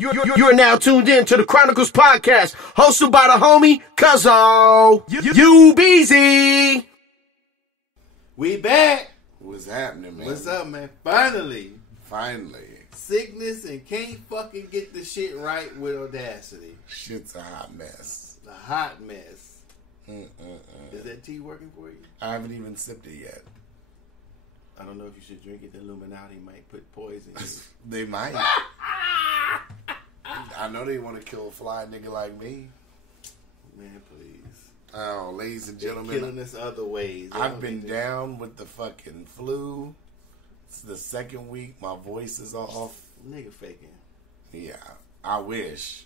You're now tuned in to the Chronicles Podcast, hosted by the homie Cuzzo. You BZ. We back. What's happening, man? What's up, man? Finally. Sickness And can't fucking get the shit right with Audacity. Shit's a hot mess. A hot mess. Is that tea working for you? I haven't even sipped it yet. I don't know if you should drink it. The Illuminati might put poison in it. They might. I know they want to kill a fly nigga like me. Man, please. Oh, ladies and gentlemen. They're killing us other ways. I've been down with the fucking flu. It's the second week. My voice is off. Nigga faking. Yeah, I wish.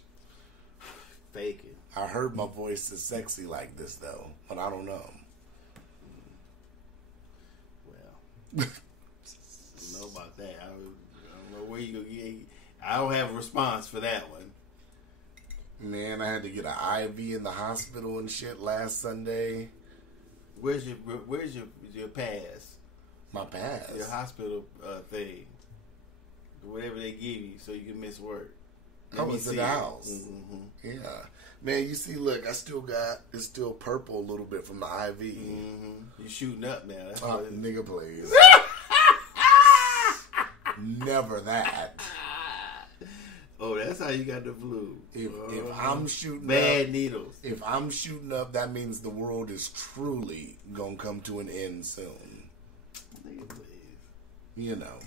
Faking. I heard my voice is sexy like this, though. But I don't know. Well. I don't know about that. I don't know where you go get. I don't have a response for that one. Man, I had to get an IV in the hospital and shit last Sunday. Where's your pass? My pass? Your hospital thing. Whatever they give you so you can miss work. It's in the house. Mm-hmm. Yeah. Man, you see, look, it's still purple a little bit from the IV. Mm-hmm. You shooting up now. That's Nigga, please. Never that. Oh, that's how you got the flu. If I'm shooting bad up, needles. If I'm shooting up, that means the world is truly gonna come to an end soon. Nigga, please. You know.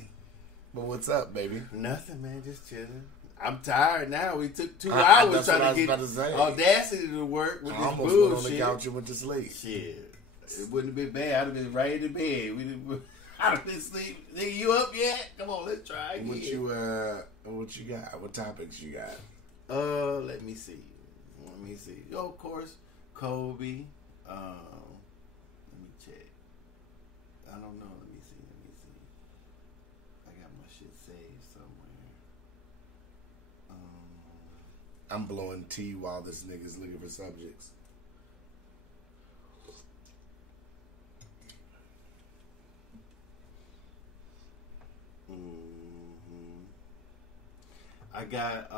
But what's up, baby? Nothing, man. Just chilling. I'm tired now. We took 2 hours trying to get Audacity to work with this bullshit. I almost went on the couch and went to sleep. Shit. It wouldn't have been bad. I'd have been right in the bed. I'd have been asleep. Nigga, you up yet? Come on, let's try again. What you got? What topics you got? Let me see. Oh, of course, Kobe. Let me check. I don't know. Let me see. I got my shit saved somewhere. I'm blowing tea while this nigga's looking for subjects. I got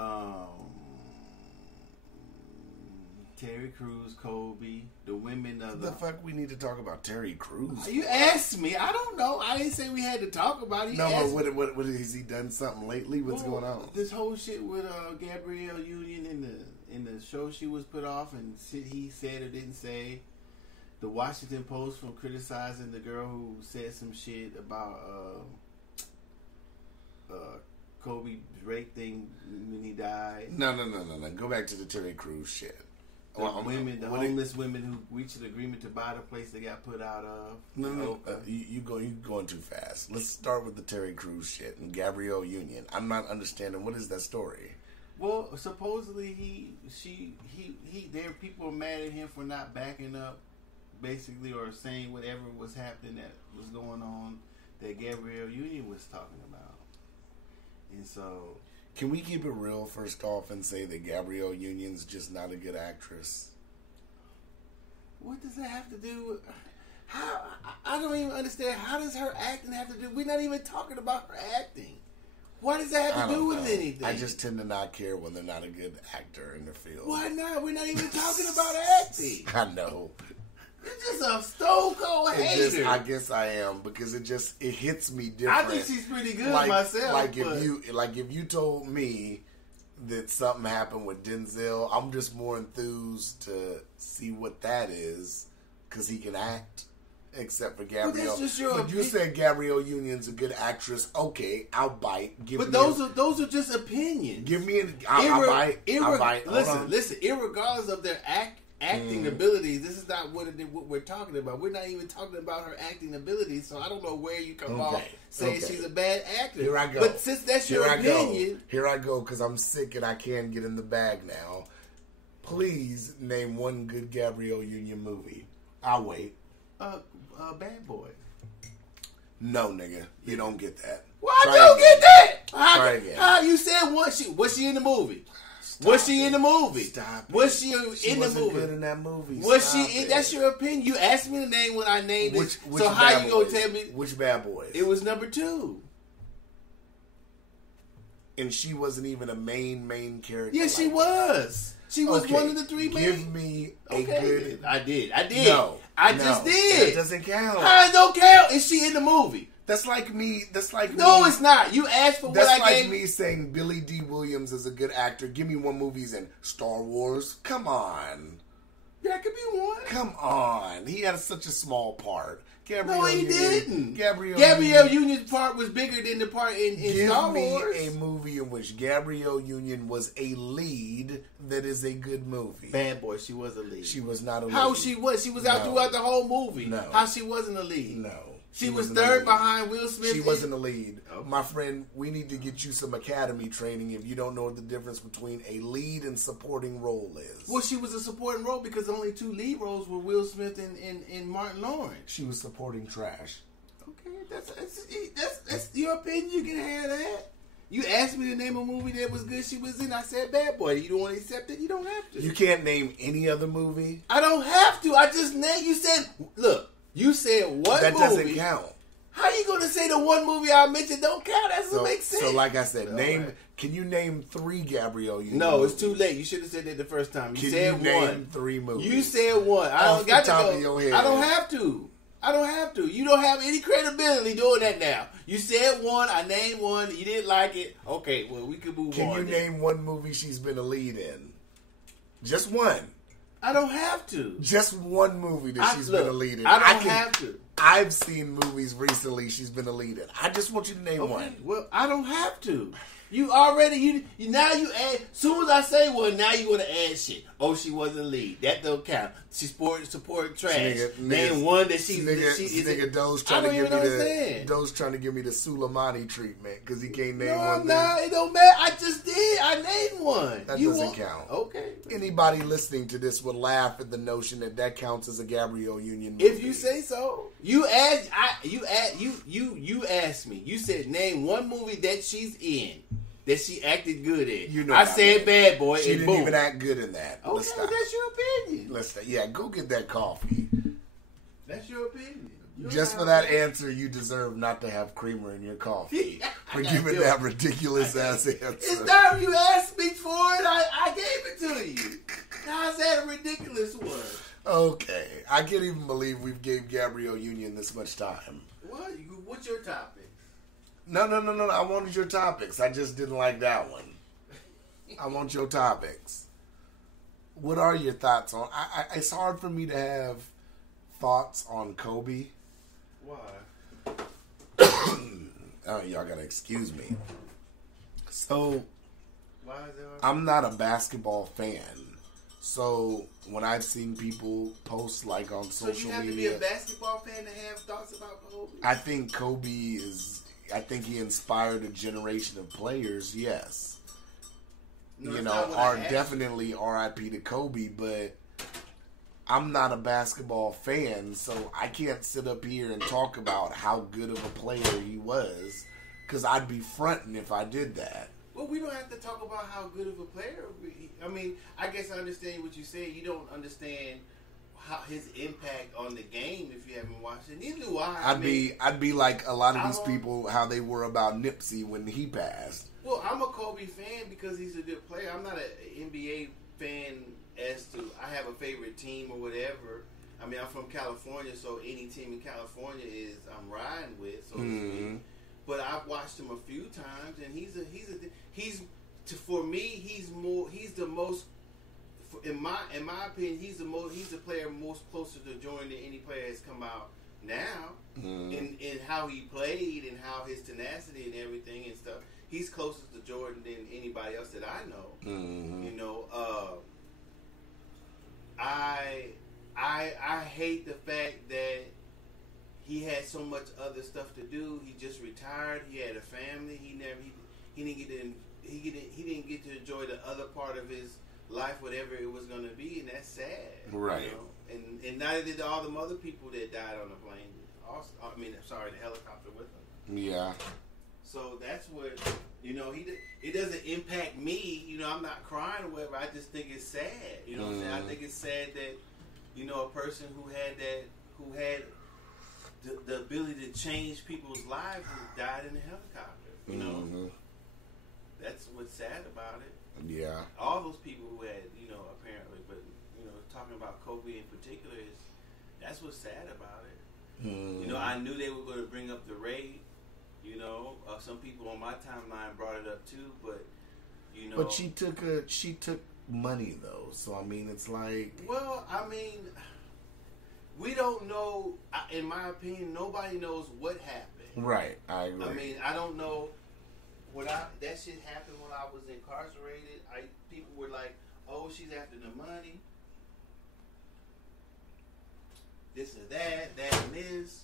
Terry Crews, Kobe, the women of the fuck we need to talk about Terry Crews? You asked me. I don't know. I didn't say we had to talk about it. But what has he done something lately? What's going on? This whole shit with Gabrielle Union in the show she was put off and shit he said or didn't say. The Washington Post from criticizing the girl who said some shit about Kobe's rape thing when he died. No. Go back to the Terry Crews shit. The homeless women who reached an agreement to buy the place they got put out of. No. You going too fast. Let's start with the Terry Crews shit and Gabrielle Union. I'm not understanding. What is that story? Well, supposedly there people are mad at him for not backing up, basically, or saying whatever was happening that was going on that Gabrielle Union was talking about. And so, can we keep it real first off and say that Gabrielle Union's just not a good actress? What does that have to do with how? I don't even understand. How does her acting have to do? We're not even talking about her acting. What does that have to do with anything? I just tend to not care when they're not a good actor in the field. Why not? We're not even talking about acting. I know. You're just a stone cold hater. I guess I am because it hits me different. I think she's pretty good myself. If you told me that something happened with Denzel, I'm just more enthused to see what that is because he can act. Except for Gabrielle, but you said Gabrielle Union's a good actress. Okay, I'll bite. Those are just opinions. Give me I'll bite. Listen. Irregardless of their acting abilities, this is not what we're talking about. We're not even talking about her acting abilities. So I don't know where you come off saying she's a bad actor. Here I go. But since that's your opinion, here I go because I'm sick and I can't get in the bag now. Please name one good Gabrielle Union movie. I'll wait. Bad Boy. No, nigga, you don't get that. Why don't get that? Try again. How you said was she in the movie? Was she in the movie? Stop. Was she in the movie? Good in that movie. Was she? That's your opinion. You asked me the name when I named it. So how you gonna tell me which Bad Boys? It was number 2. and she wasn't even a main character. Yes, she was. She was one of the three main. Give me a good. I did. No, I just did. That doesn't count. How it don't count? Is she in the movie? That's like me. No, it's not. You asked for what I That's gave. like me saying Billy D. Williams is a good actor. Give me one movie he's in. Star Wars. Come on. That could be one. Come on. He had such a small part. No, he didn't. Gabrielle Union's part was bigger than the part in Star Wars. Give me a movie in which Gabrielle Union was a lead that is a good movie. Bad Boy, she was a lead. She was not a lead. How she was? She was out throughout the whole movie. No. How she wasn't a lead? No. She was third behind Will Smith. She wasn't a lead. Okay. My friend, we need to get you some academy training if you don't know what the difference between a lead and supporting role is. Well, she was a supporting role because only 2 lead roles were Will Smith and Martin Lawrence. She was supporting trash. Okay, that's your opinion. You can have that. You asked me to name a movie that was good she was in. I said Bad Boy. You don't want to accept it? You don't have to. You can't name any other movie? I don't have to. I just named. You said, look. You said what that movie? That doesn't count. How you going to say the one movie I mentioned don't count? That doesn't make sense. So like I said, can you name 3 Gabrielle Union No, movies? it's too late. You should have said that the first time. You said you name one. 3 movies? You said one. I don't got to go. Of your head. I don't have to. You don't have any credibility doing that now. You said one. I named one. You didn't like it. Okay, well, we can move on. Can you name one movie she's been a lead in? Just one. I don't have to. Just one movie that she's been a lead in. I don't have to. I've seen movies recently she's been a lead in. I just want you to name one. Well, I don't have to. You already now you add. Soon as I say one, now you want to add shit. Oh, she wasn't lead. That don't count. She supported trash. Name one that she's nigga Doe's trying to give me the Suleimani treatment because he can't name one. No, it don't matter. I just did. I named one. That doesn't count. Okay. Anybody listening to this would laugh at the notion that counts as a Gabrielle Union movie. If you say so. You asked me. You said name one movie that she's in. That she acted good in. I said Bad Boy. She didn't even act good in that. Okay, that's your opinion. Go get that coffee. That's your opinion. Just for that answer, you deserve not to have creamer in your coffee. For giving that ridiculous ass answer. It's time you asked me for it. I gave it to you. How's that a ridiculous one? Okay, I can't even believe we've gave Gabrielle Union this much time. What? What's your topic? No. I wanted your topics. I just didn't like that one. I want your topics. What are your thoughts on? It's hard for me to have thoughts on Kobe. Why? Oh, y'all gotta excuse me. So, why is that? I'm not a basketball fan. So when I've seen people post like on social media, so you have to be a basketball fan to have thoughts about Kobe. I think I think he inspired a generation of players. Yes, are definitely R.I.P. to Kobe. But I'm not a basketball fan, so I can't sit up here and talk about how good of a player he was, because I'd be fronting if I did that. Well, we don't have to talk about how good of a player. I mean, I guess I understand what you say. You don't understand how his impact on the game if you haven't watched it. Neither do I. I'd be like a lot of these people, how they were about Nipsey when he passed. Well, I'm a Kobe fan because he's a good player. I'm not an NBA fan as to I have a favorite team or whatever. I mean, I'm from California, so any team in California I'm riding with, so to speak. But I've watched him a few times, and for me, he's the most. In my opinion, he's the player most closer to Jordan than any player has come out now. In how he played and how his tenacity and everything and stuff. He's closest to Jordan than anybody else that I know. I hate the fact that he had so much other stuff to do. He just retired. He had a family. He didn't get to enjoy the other part of his life, whatever it was going to be, and that's sad. Right. And neither did all the other people that died on the plane. The helicopter with him. Yeah. So that's what it doesn't impact me. I'm not crying or whatever. I just think it's sad. You know what I'm saying? I think it's sad that a person who had the ability to change people's lives died in a helicopter. That's what's sad about it. Yeah. All those people who had, apparently, but talking about Kobe in particular that's what's sad about it. I knew they were going to bring up the rape. Some people on my timeline brought it up too, but But she took money though, so I mean, it's like. Well, I mean, we don't know. In my opinion, nobody knows what happened. Right, I agree. I mean, I don't know. That shit happened when I was incarcerated. People were like, "Oh, she's after the money, this or that and this."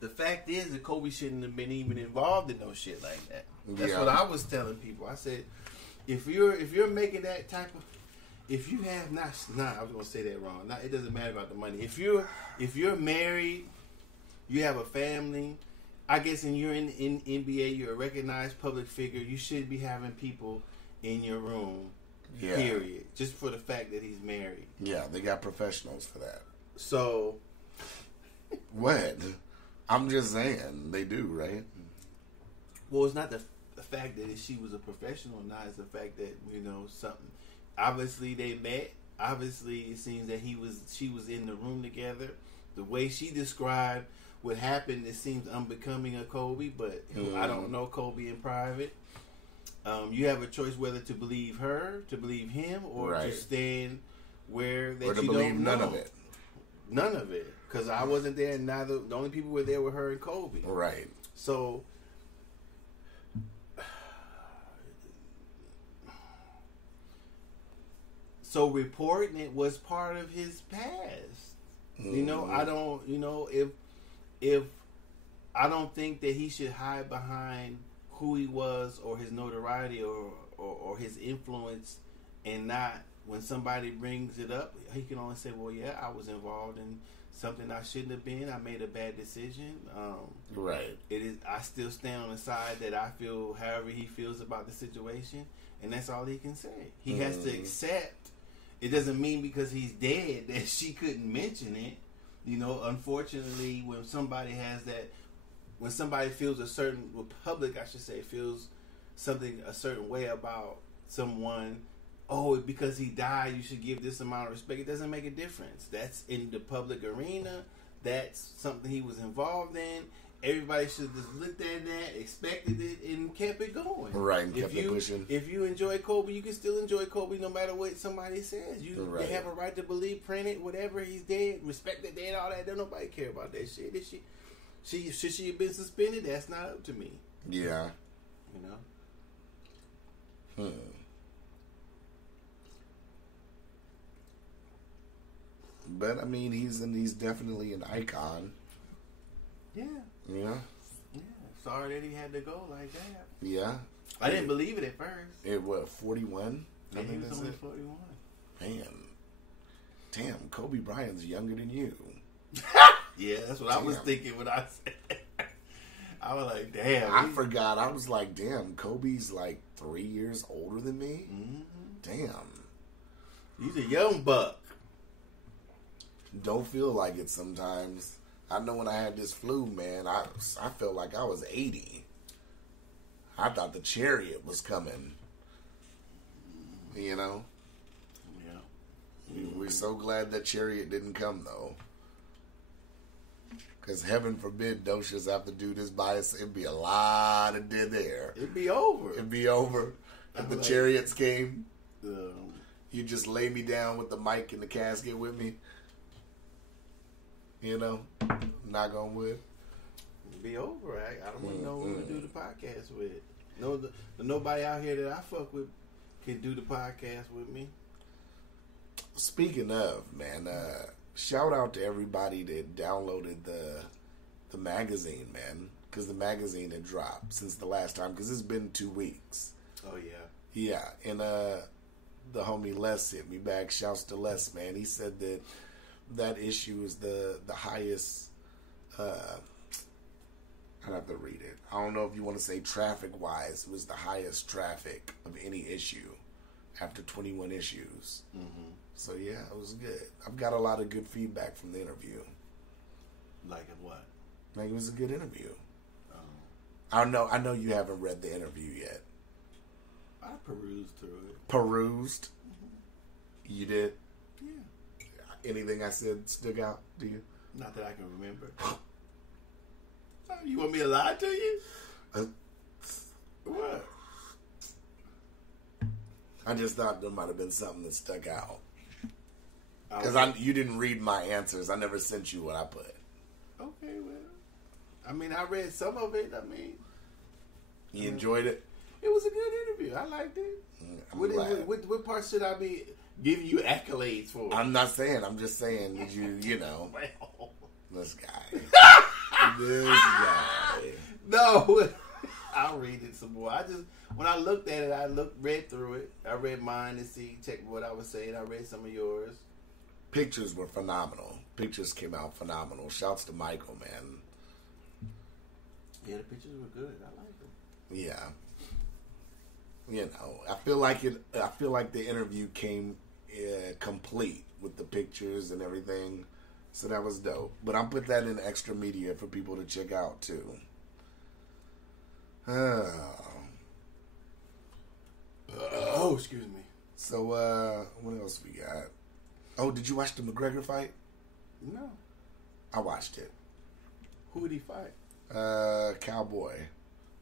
The fact is that Kobe shouldn't have been even involved in no shit like that. That's what I was telling people. I said, if you're making that type of, if you have not, I was gonna say that wrong. It doesn't matter about the money. If you're married, you have a family, I guess, and you're in NBA, you're a recognized public figure. You should be having people in your room. Yeah. Period. Just for the fact that he's married. Yeah, they got professionals for that. So, what? I'm just saying, they do, right? Well, it's not the fact that she was a professional, not it's the fact that, something. Obviously, they met. Obviously, it seems that she was in the room together. The way she described what happened, it seems unbecoming of Kobe, but I don't know Kobe in private. You have a choice whether to believe her, to believe him, or to stand where that or to you believe don't know. none of it. None of it. Because I wasn't there, and the only people who were there were her and Kobe. Right. So, reporting it was part of his past. I don't, if I don't think that he should hide behind who he was or his notoriety or his influence, and not, when somebody brings it up, he can only say, well, yeah, I was involved in something I shouldn't have been. I made a bad decision. Right. It is. I still stand on the side that I feel however he feels about the situation, and that's all he can say. He has to accept. It doesn't mean because he's dead that she couldn't mention it. Unfortunately, when somebody feels a certain, public, I should say, feels something a certain way about someone. Oh, because he died, you should give this amount of respect. It doesn't make a difference. That's in the public arena. That's something he was involved in. Everybody should have just looked at that, expected it, and kept it going. Right, and kept it pushing. If you enjoy Kobe, you can still enjoy Kobe no matter what somebody says. They have a right to believe, print it, whatever, he's dead, respect that dead, all that. Don't nobody care about that shit. Should she have been suspended? That's not up to me. Yeah. But I mean, he's definitely an icon. Yeah. Yeah. Yeah. Sorry that he had to go like that. Yeah. I didn't believe it at first. It was 41. I think that's only 41. Man, damn, Kobe Bryant's younger than you. Yeah, that's what I was thinking when I said. I was like, damn. I forgot. I was like, damn, Kobe's like 3 years older than me. Mm-hmm. Damn. He's a young buck. Don't feel like it sometimes. I know when I had this flu, man, I felt like I was 80. I thought the chariot was coming. Yeah. We're so glad that chariot didn't come, though. Because heaven forbid Docious have to do this by us. It'd be a lot of dead air. It'd be over. If the chariots came, you just lay me down with the mic in the casket with me. Knock on wood. It'd be over. I don't even know who to do the podcast with. Nobody out here that I fuck with can do the podcast with me. Speaking of, man, shout out to everybody that downloaded the magazine, man, because the magazine had dropped since the last time, because it's been 2 weeks. Oh yeah. Yeah, and the homie Les hit me back. Shouts to Les, man. He said that issue is the highest. I'd have to read it. I don't know if you want to say traffic wise. It was the highest traffic of any issue after 21 issues. Mm-hmm. So yeah, it was good. I've got a lot of good feedback from the interview. Like what? Like, it was a good interview. I know you haven't read the interview yet. I perused through it. Perused? Mm-hmm. You did? Yeah. Anything I said stuck out to you? Not that I can remember. You want me to lie to you? What? I just thought there might have been something that stuck out. Because you didn't read my answers. I never sent you what I put. Okay, well. I mean, I read some of it. I mean. You enjoyed it? It was a good interview. I liked it. What part should I be giving you accolades for? I'm not saying. I'm just saying that you know. Well. This guy. This guy. No. I'll read it some more. When I looked at it, read through it. I read mine to check what I was saying. I read some of yours. Pictures were phenomenal. Pictures came out phenomenal. Shouts to Michael, man. Yeah, the pictures were good. I liked them. Yeah. You know, I feel like the interview came complete with the pictures and everything. So that was dope. But I'll put that in extra media for people to check out too. Oh, excuse me. So, what else we got? Oh, did you watch the McGregor fight? No. I watched it. Who did he fight? Cowboy.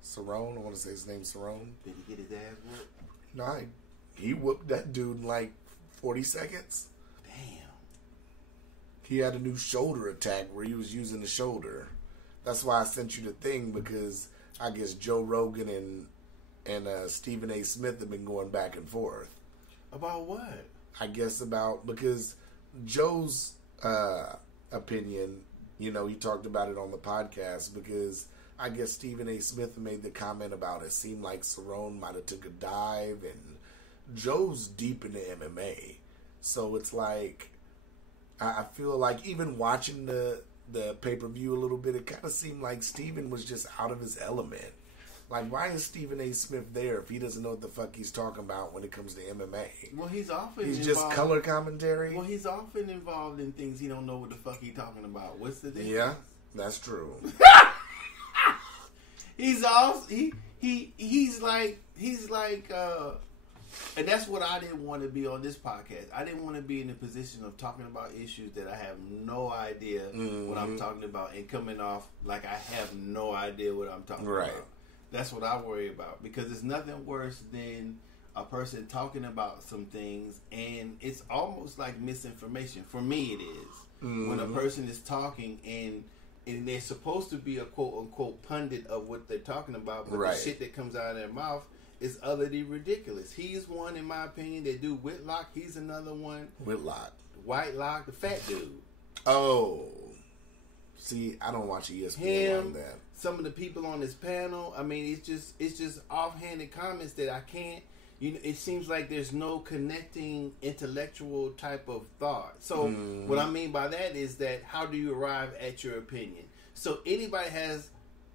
Cerrone, I want to say his name's Cerrone. Did he get his ass whooped? No, he whooped that dude in like 40 seconds. Damn. He had a new shoulder attack where he was using the shoulder. That's why I sent you the thing, because I guess Joe Rogan and Stephen A. Smith have been going back and forth. About what? I guess because Joe's opinion, you know, he talked about it on the podcast, because I guess Stephen A. Smith made the comment about it seemed like Cerrone might have took a dive, and Joe's deep into MMA. So it's like, I feel like even watching the pay-per-view a little bit, it kind of seemed like Stephen was just out of his element. Like, why is Stephen A. Smith there if he doesn't know what the fuck he's talking about when it comes to MMA? Well, he's often He's just color commentary? Well, he's often involved in things he don't know what the fuck he's talking about. What's the difference? Yeah, that's true. He's also he's like and that's what I didn't want to be on this podcast. I didn't want to be in the position of talking about issues that I have no idea what I'm talking about, and coming off like I have no idea what I'm talking about. That's what I worry about, because it's nothing worse than a person talking about some things and it's almost like misinformation. For me, it is. When a person is talking and they're supposed to be a quote-unquote pundit of what they're talking about, but the shit that comes out of their mouth is utterly ridiculous. He's one, in my opinion, that do Whitlock. He's another one. Whitelock, the fat dude. Oh. See, I don't watch ESPN like that. Some of the people on this panel, I mean, it's just offhanded comments that I can't, you know, it seems like there's no connecting intellectual type of thought. So what I mean by that is that how do you arrive at your opinion? So anybody has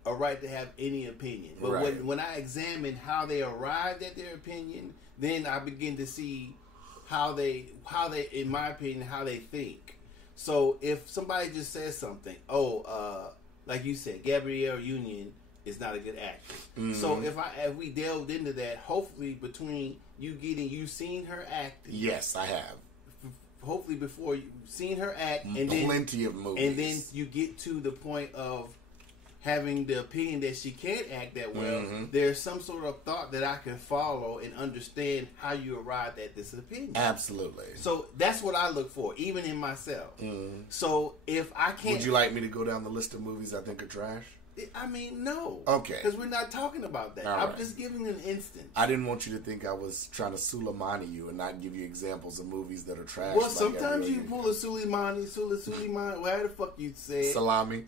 a right to have any opinion. But when I examine how they arrived at their opinion, then I begin to see how they, in my opinion, how they think. So if somebody just says something, like you said, Gabrielle Union is not a good actor. So if we delved into that, hopefully between you seen her act. Yes, I have. Hopefully before you've seen her act, and plenty of movies, and then you get to the point of having the opinion that she can't act that well, there's some sort of thought that I can follow and understand how you arrived at this opinion. Absolutely. So that's what I look for, even in myself. So if I can't... Would you like me to go down the list of movies I think are trash? I mean, no. Okay. Because we're not talking about that. I'm just giving an instance. I didn't want you to think I was trying to Suleimani you and not give you examples of movies that are trash. Well, sometimes you pull a Suleimani, whatever the fuck you say. Salami.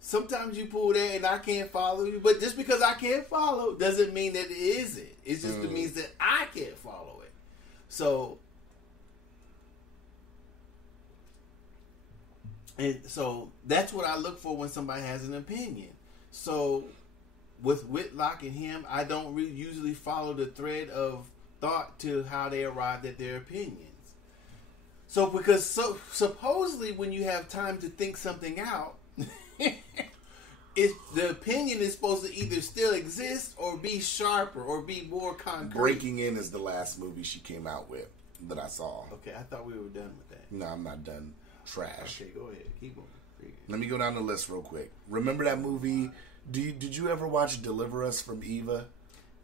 Sometimes you pull that and I can't follow you. But just because I can't follow doesn't mean that it isn't. It just means that I can't follow it. So... And so that's what I look for when somebody has an opinion. So with Whitlock and him, I don't usually follow the thread of thought to how they arrived at their opinions. So because supposedly when you have time to think something out, the opinion is supposed to either still exist or be sharper or be more concrete. Breaking In is the last movie she came out with that I saw. Okay, I thought we were done with that. No, I'm not done. Trash. Okay, go ahead. Keep on. Let me go down the list real quick. Remember that movie? Did you ever watch Deliver Us from Eva?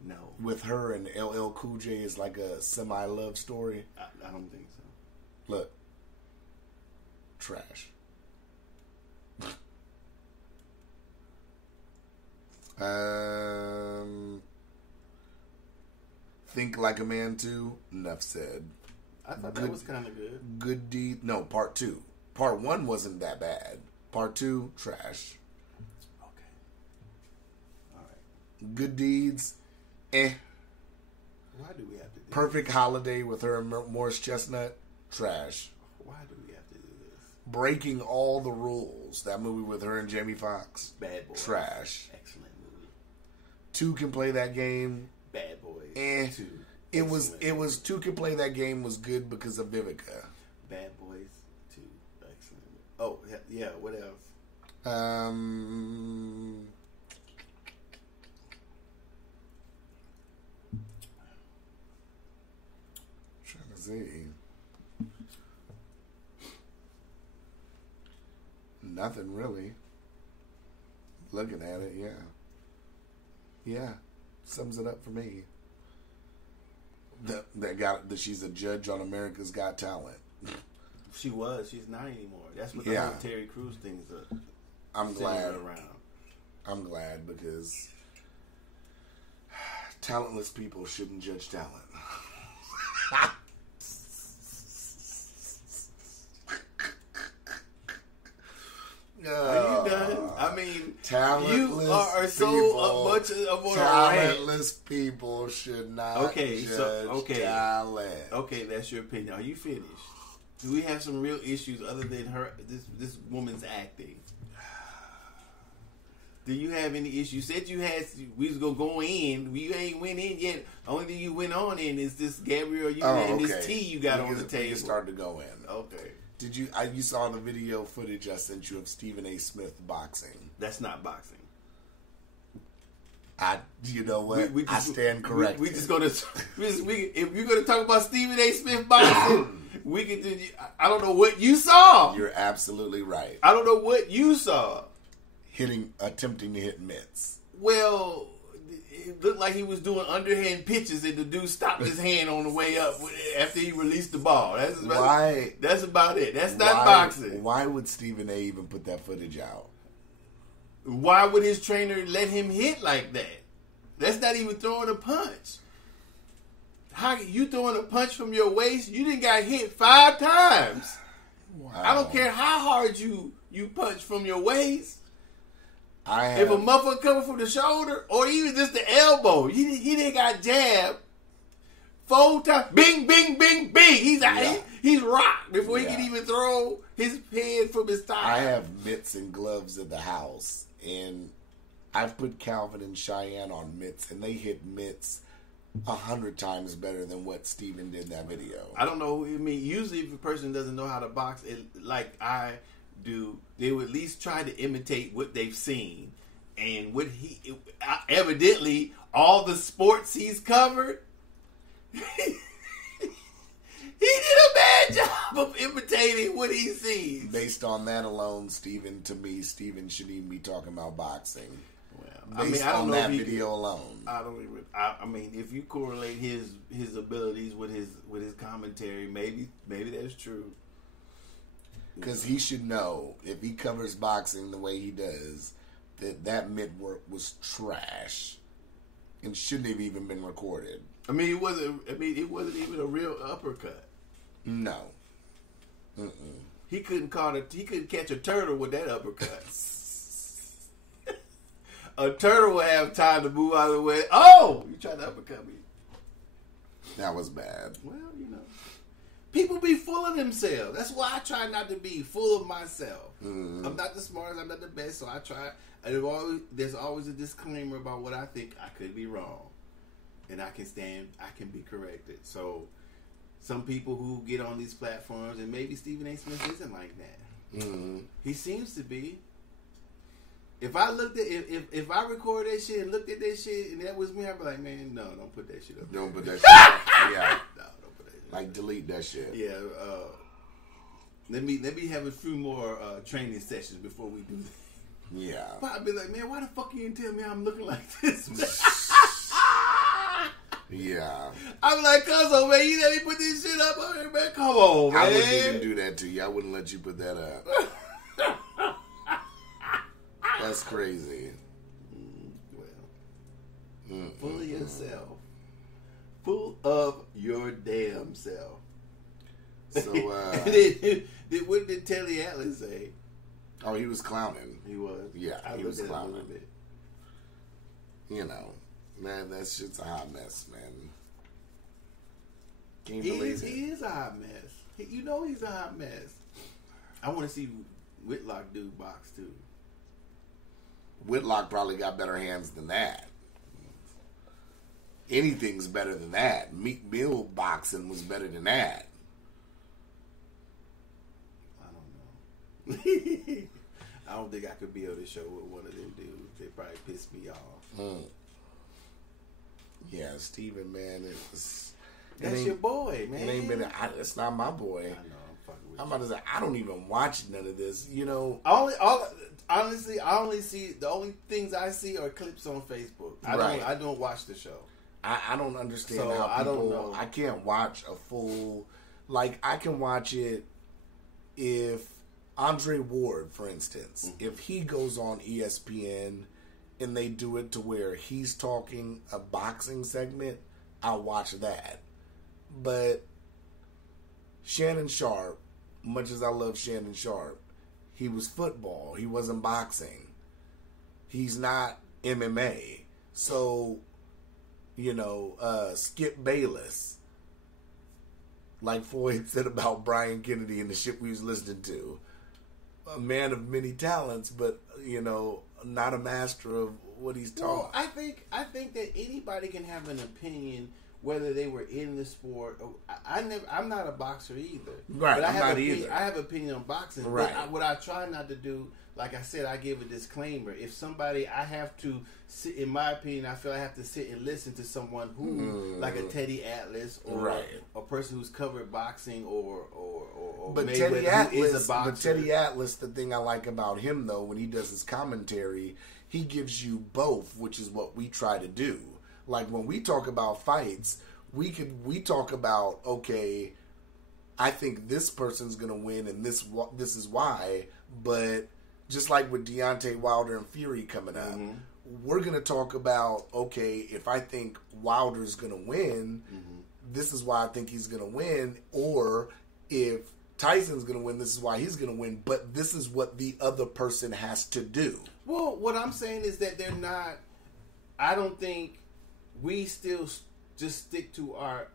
No. With her and LL Cool J is like a semi-love story? I don't think so. Look. Trash. Think Like a Man 2? Enough said. I thought that was kind of good. Good Deed. No, part 2. Part 1 wasn't that bad. Part 2, trash. Okay. All right. Good Deeds, eh. Why do we have to do Perfect Holiday with her and Morris Chestnut, trash. Why do we have to do this? Breaking All the Rules, that movie with her and Jamie Foxx, Bad Boys. trash. Excellent movie. 2 Can Play That Game, Bad Boys. eh. 2. It was 2 Can Play That Game was good because of Vivica. Bad Boys 2. Excellent. Oh, yeah, what else? Trying to see. Nothing really. Looking at it, yeah. Yeah. Sums it up for me. That she's a judge on America's Got Talent. She was. She's not anymore. That's what the Yeah. whole Terry Crews things are. I'm glad. Around. I'm glad because talentless people shouldn't judge talent. Are you done? I mean, talentless you are so people, much of a talentless people should not judge talent. Okay, that's your opinion. Are you finished? Do we have some real issues other than this woman's acting? Do you have any issues? You said you had. We was gonna go in. You ain't went in yet. Only thing you went on in is this Gabrielle Union and this tea you got on the table. You started to go in. Okay. Did you? You saw the video footage I sent you of Stephen A. Smith boxing. That's not boxing. You know what? I stand corrected. We just gonna. If you're gonna talk about Stephen A. Smith boxing, we can do. I don't know what you saw. You're absolutely right. I don't know what you saw. Attempting to hit mitts. Well, it looked like he was doing underhand pitches, and the dude stopped his hand on the way up after he released the ball. That's about it. That's not boxing. Why would Stephen A. even put that footage out? Why would his trainer let him hit like that? That's not even throwing a punch. How you throwing a punch from your waist? You didn't got hit 5 times. Wow. I don't care how hard you punch from your waist. If a motherfucker coming from the shoulder or even just the elbow, he didn't got jabbed 4 times. Bing, bing, bing, bing. He's rocked before he can even throw his head from his thigh. I have mitts and gloves at the house, and I've put Calvin and Cheyenne on mitts, and they hit mitts 100 times better than what Steven did in that video. I don't know. I mean, usually if a person doesn't know how to box, like I do, they would at least try to imitate what they've seen. And what evidently, all the sports he's covered, he did a bad job of imitating what he sees. Based on that alone, Steven shouldn't even be talking about boxing. Well, I don't know that video alone. I mean, if you correlate his abilities with his commentary, maybe that's true. Because he should know, if he covers boxing the way he does, that mid work was trash and shouldn't have even been recorded. I mean, it wasn't even a real uppercut. No. He couldn't catch a turtle with that uppercut. A turtle would have time to move out of the way. Oh, you tried to uppercut me. That was bad. Well, people be full of themselves. That's why I try not to be full of myself. Mm-hmm. I'm not the smartest. I'm not the best. So I try. There's always a disclaimer about what I think. I could be wrong, and I can be corrected. So some people who get on these platforms, and maybe Stephen A. Smith isn't like that. Mm-hmm. He seems to be. If I looked at if I recorded that shit and looked at that shit and that was me, I'd be like, man, no, don't put that shit up. Don't put that shit up. Yeah. No, don't put that shit up. Like, delete that shit. Yeah, let me have a few more training sessions before we do that. Yeah. But I'd be like, man, why the fuck you didn't tell me I'm looking like this? Yeah. I'm like, Cuzzo, man, you let me put this shit up on here, man. Come on, man. I wouldn't even do that to you. I wouldn't let you put that up. That's crazy. Well, full of yourself. Full of your damn self. So, what did Telly Atlas say? Oh, he was clowning. He was. Yeah, I he was looked at it a clowning. little bit. You know, man, that shit's a hot mess, man. Can't He believe it. is a hot mess. You know he's a hot mess. I want to see Whitlock do box too. Whitlock probably got better hands than that. Anything's better than that. Meek Mill boxing was better than that. I don't know. I don't think I could be on the show with one of them dudes. They probably piss me off. Yeah, Steven, man, That's your boy, man. It ain't been. It's not my boy. I know. I'm fucking with I'm you. about to say I don't even watch none of this. You know, Honestly, I only see the only things I see are clips on Facebook. I don't watch the show. I don't understand So, how people. I don't know. I can't watch a full. Like I can watch it if Andre Ward, for instance, if he goes on ESPN and they do it to where he's talking a boxing segment, I'll watch that. But Shannon Sharp, much as I love Shannon Sharp, he was football. He wasn't boxing. He's not MMA. So, you know, Skip Bayless, like Floyd said about Brian Kennedy and the shit we was listening to, a man of many talents, but, you know, not a master of what he's taught. Well, I think that anybody can have an opinion whether they were in the sport. I'm not a boxer either. Right, but I'm not either. I have opinion on boxing. Right. But what I try not to do, like I said, I give a disclaimer. If somebody, I have to sit, in my opinion, I feel I have to sit and listen to someone who, like a Teddy Atlas or a person who's covered boxing or But Mayweather, who is a boxer. But Teddy Atlas, the thing I like about him though, when he does his commentary, he gives you both, which is what we try to do. Like when we talk about fights, we talk about, okay, I think this person's gonna win and this is why. But just like with Deontay Wilder and Fury coming up, we're gonna talk about, okay, if I think Wilder's gonna win, this is why I think he's gonna win, or if Tyson's gonna win, this is why he's gonna win. But this is what the other person has to do. Well, what I'm saying is that they're not. I don't think we still just stick to our.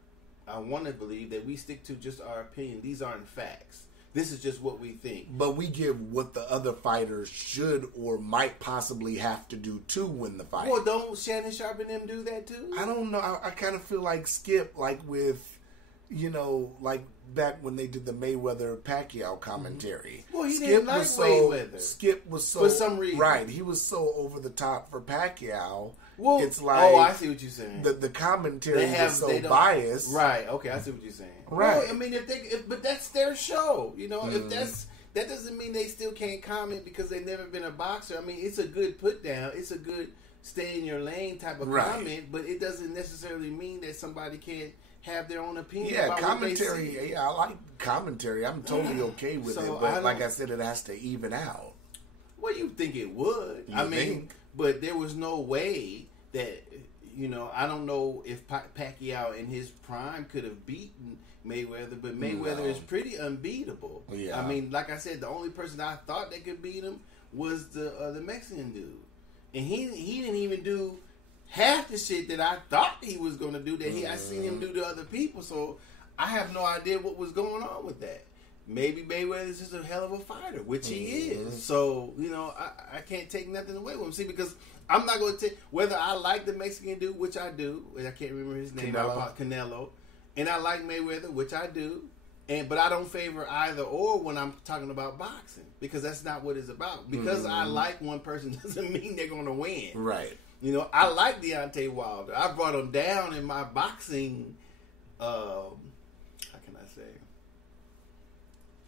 I want to believe that we stick to just our opinion. These aren't facts. This is just what we think. But we give what the other fighters should or might possibly have to do to win the fight. Well, don't Shannon Sharp and them do that too? I don't know. I kind of feel like Skip, like with, you know, like back when they did the Mayweather-Pacquiao commentary. Well, he Skip didn't like was Mayweather. Skip was so... For some reason. Right. He was so over the top for Pacquiao. Well, it's like... Oh, I see what you're saying. The commentary was so biased. Right. Okay, I see what you're saying. Right. Well, I mean, but that's their show. You know, if that doesn't mean they still can't comment because they've never been a boxer. I mean, it's a good put down. It's a good stay in your lane type of comment, but it doesn't necessarily mean that somebody can't have their own opinion. Yeah, about commentary. What they see. Yeah, I like commentary. I'm totally okay with So, it, but like I said, it has to even out. Well, you think it would? You I mean, think? but there was no way that, you know, I don't know if Pacquiao in his prime could have beaten Mayweather, but Mayweather is pretty unbeatable. Yeah. I mean, like I said, the only person I thought that could beat him was the Mexican dude, and he didn't even do half the shit that I thought he was going to do. I seen him do to other people, so I have no idea what was going on with that. Maybe Mayweather is just a hell of a fighter, which he is. So, you know, I can't take nothing away with him. See, because I'm not going to take, whether I like the Mexican dude, which I do, I can't remember his name, Canelo. Canelo, and I like Mayweather, which I do, But I don't favor either or when I'm talking about boxing because that's not what it's about. Because I like one person doesn't mean they're going to win. Right. You know, I like Deontay Wilder. I brought him down in my boxing. How can I say?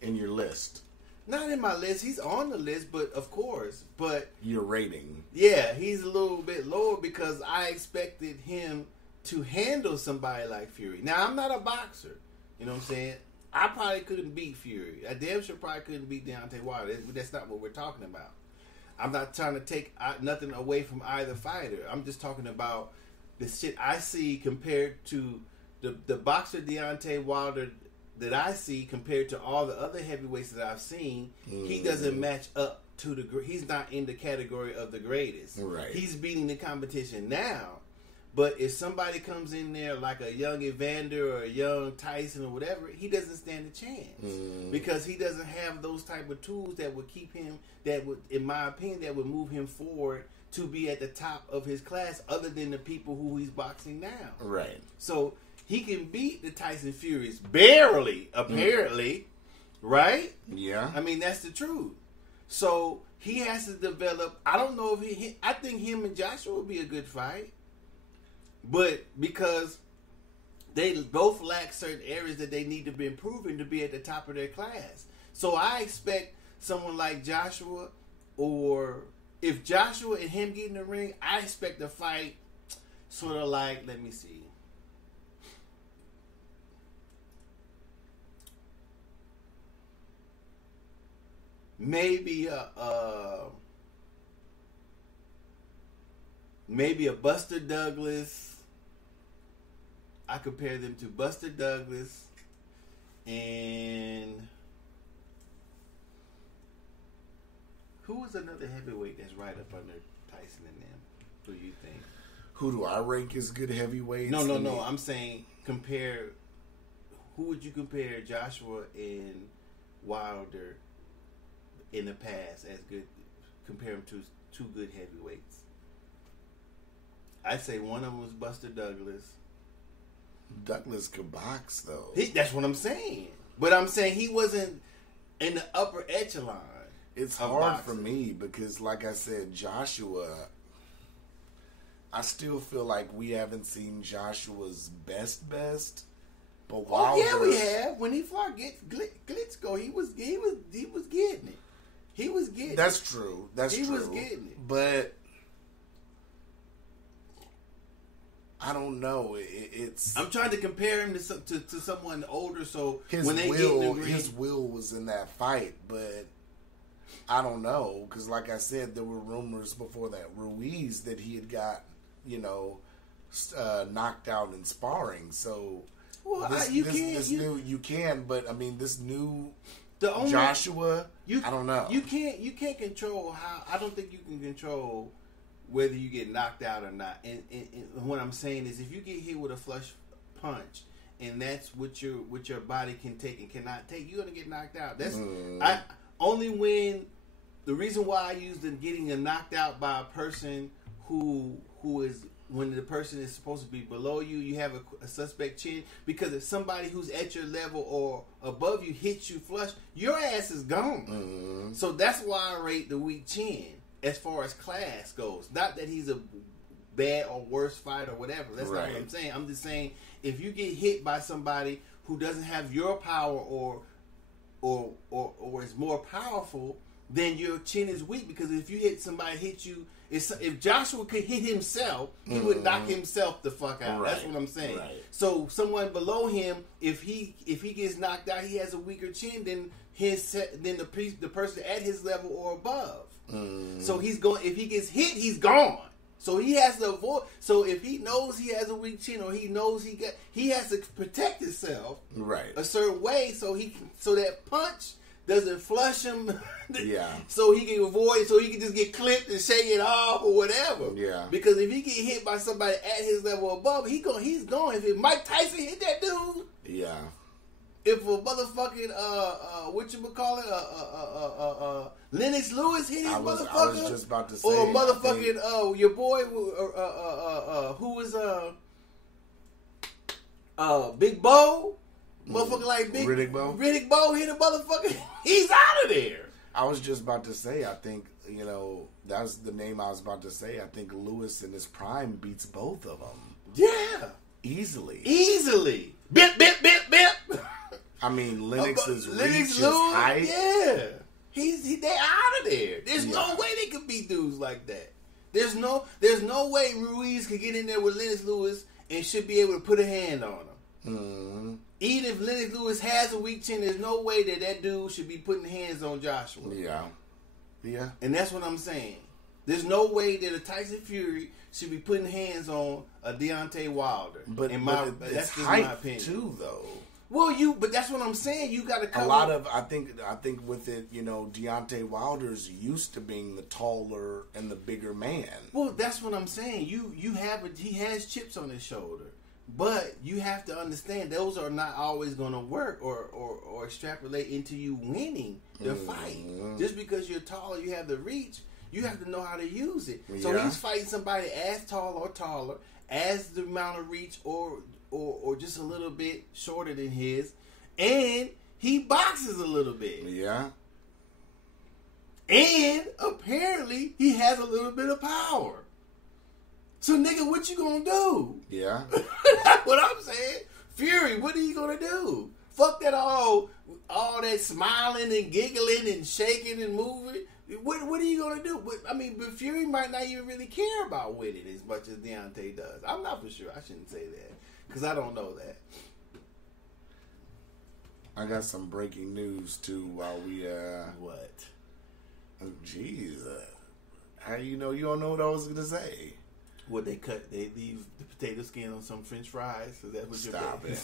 In your list. Not in my list. He's on the list, but of course. But your rating. Yeah, he's a little bit lower because I expected him to handle somebody like Fury. Now, I'm not a boxer. You know what I'm saying? I probably couldn't beat Fury. I damn sure probably couldn't beat Deontay Wilder. That's not what we're talking about. I'm not trying to take nothing away from either fighter. I'm just talking about the shit I see compared to the boxer Deontay Wilder that I see compared to all the other heavyweights that I've seen. He doesn't match up to he's not in the category of the greatest. Right. He's beating the competition now. But if somebody comes in there like a young Evander or a young Tyson or whatever, he doesn't stand a chance because he doesn't have those type of tools that would keep him, that would, in my opinion, that would move him forward to be at the top of his class other than the people who he's boxing now. Right. So he can beat the Tyson Furies barely, apparently, right? Yeah. I mean, that's the truth. So he has to develop. I don't know if I think him and Joshua would be a good fight. But because they both lack certain areas that they need to be improving to be at the top of their class. So I expect someone like Joshua, or if Joshua and him get in the ring, I expect a fight sort of like, let me see. Maybe a Buster Douglas. I compare them to Buster Douglas and who was another heavyweight that's right up under Tyson and them? Who you think? Who do I rank as good heavyweights? No. I'm saying compare. Who would you compare Joshua and Wilder in the past as good? Compare them to two good heavyweights. I'd say one of them was Buster Douglas. Douglas could box, though. That's what I'm saying. But I'm saying he wasn't in the upper echelon. It's hard for me because, like I said, Joshua, I still feel like we haven't seen Joshua's best. But Wilder, yeah, we have. When he fought Klitschko, he was getting it. He was getting That's it. true. He was getting it. But I don't know. It's. I'm trying to compare him to someone older. So his when they his will was in that fight, but I don't know because, like I said, there were rumors before that Ruiz that he had got, knocked out in sparring. So you can, but I mean, this new Joshua, I don't know. You can't control how. I don't think you can control whether you get knocked out or not. And what I'm saying is, if you get hit with a flush punch, and that's what your body can take and cannot take, you're gonna get knocked out. That's only when the reason why I use them getting knocked out by a person who is when the person is supposed to be below you. You have a suspect chin, because if somebody who's at your level or above you hits you flush, your ass is gone. So that's why I rate the weak chin. As far as class goes, not that he's a bad or worse fighter or whatever. That's not what I'm saying. I'm just saying if you get hit by somebody who doesn't have your power or is more powerful, then your chin is weak. Because if you hit you, if Joshua could hit himself, he would knock himself the fuck out. That's what I'm saying. So someone below him, if he gets knocked out, he has a weaker chin than the person at his level or above. So he's going. If he gets hit, he's gone. So he has to avoid. So if he knows he has a weak chin, or he knows he has to protect himself a certain way, so that punch doesn't flush him. So he can avoid. So he can just get clipped and shake it off or whatever. Because if he get hit by somebody at his level above, he's gone. If Mike Tyson hit that dude. If a motherfucking Lennox Lewis hit his motherfucker, I was just about to say, or motherfucking your boy who was Big Bo, Motherfucker like Big Riddick Bowe? Riddick Bowe hit a motherfucker. He's out of there. I was just about to say, I think, that's the name I was about to say. I think Lewis in his prime beats both of them. Yeah. Easily. Bip, bip, bip, bip. I mean, Lennox's reach is Lewis, high. yeah. They out of there. There's no way they could beat dudes like that. There's no way Ruiz could get in there with Lennox Lewis and should be able to put a hand on him. Mm-hmm. Even if Lennox Lewis has a weak chin, there's no way that dude should be putting hands on Joshua. Yeah. And that's what I'm saying. There's no way that a Tyson Fury should be putting hands on a Deontay Wilder. But That's just my opinion too, though. But that's what I'm saying. You got to cover a lot of I think with it, Deontay Wilder's used to being the taller and the bigger man. Well, that's what I'm saying. He has chips on his shoulder, but you have to understand those are not always going to work or extrapolate into you winning the fight. Just because you're taller, you have the reach. You have to know how to use it. So he's fighting somebody as tall or taller, as the amount of reach or just a little bit shorter than his, and he boxes a little bit. Yeah. And apparently he has a little bit of power. So nigga, what you gonna do? Yeah. That's what I'm saying. Fury, what are you gonna do? Fuck that all that smiling and giggling and shaking and moving. What are you gonna do? But Fury might not even really care about winning as much as Deontay does. I'm not for sure. I shouldn't say that because I don't know that. I got some breaking news too. While we What? Oh, jeez, how you don't know what I was gonna say? What they leave the potato skin on some French fries? Is that what Stop you're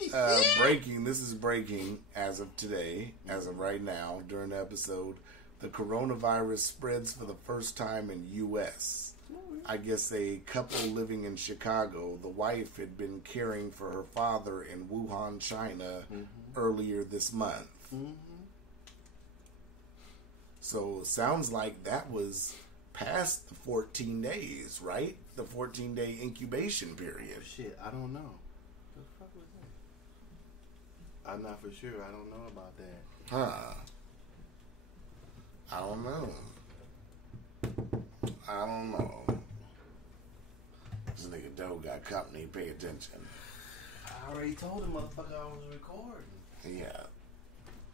it. Breaking. This is breaking as of today, as of right now, during the episode. The coronavirus spreads for the first time in U.S. I guess a couple living in Chicago, the wife had been caring for her father in Wuhan, China, earlier this month. Mm-hmm. So sounds like that was past the 14 days, right? The 14-day incubation period. Shit, I don't know. What the fuck was that? I'm not for sure. I don't know about that. Huh. I don't know. This nigga Doe got company. Pay attention. I already told him, motherfucker, I was recording. Yeah.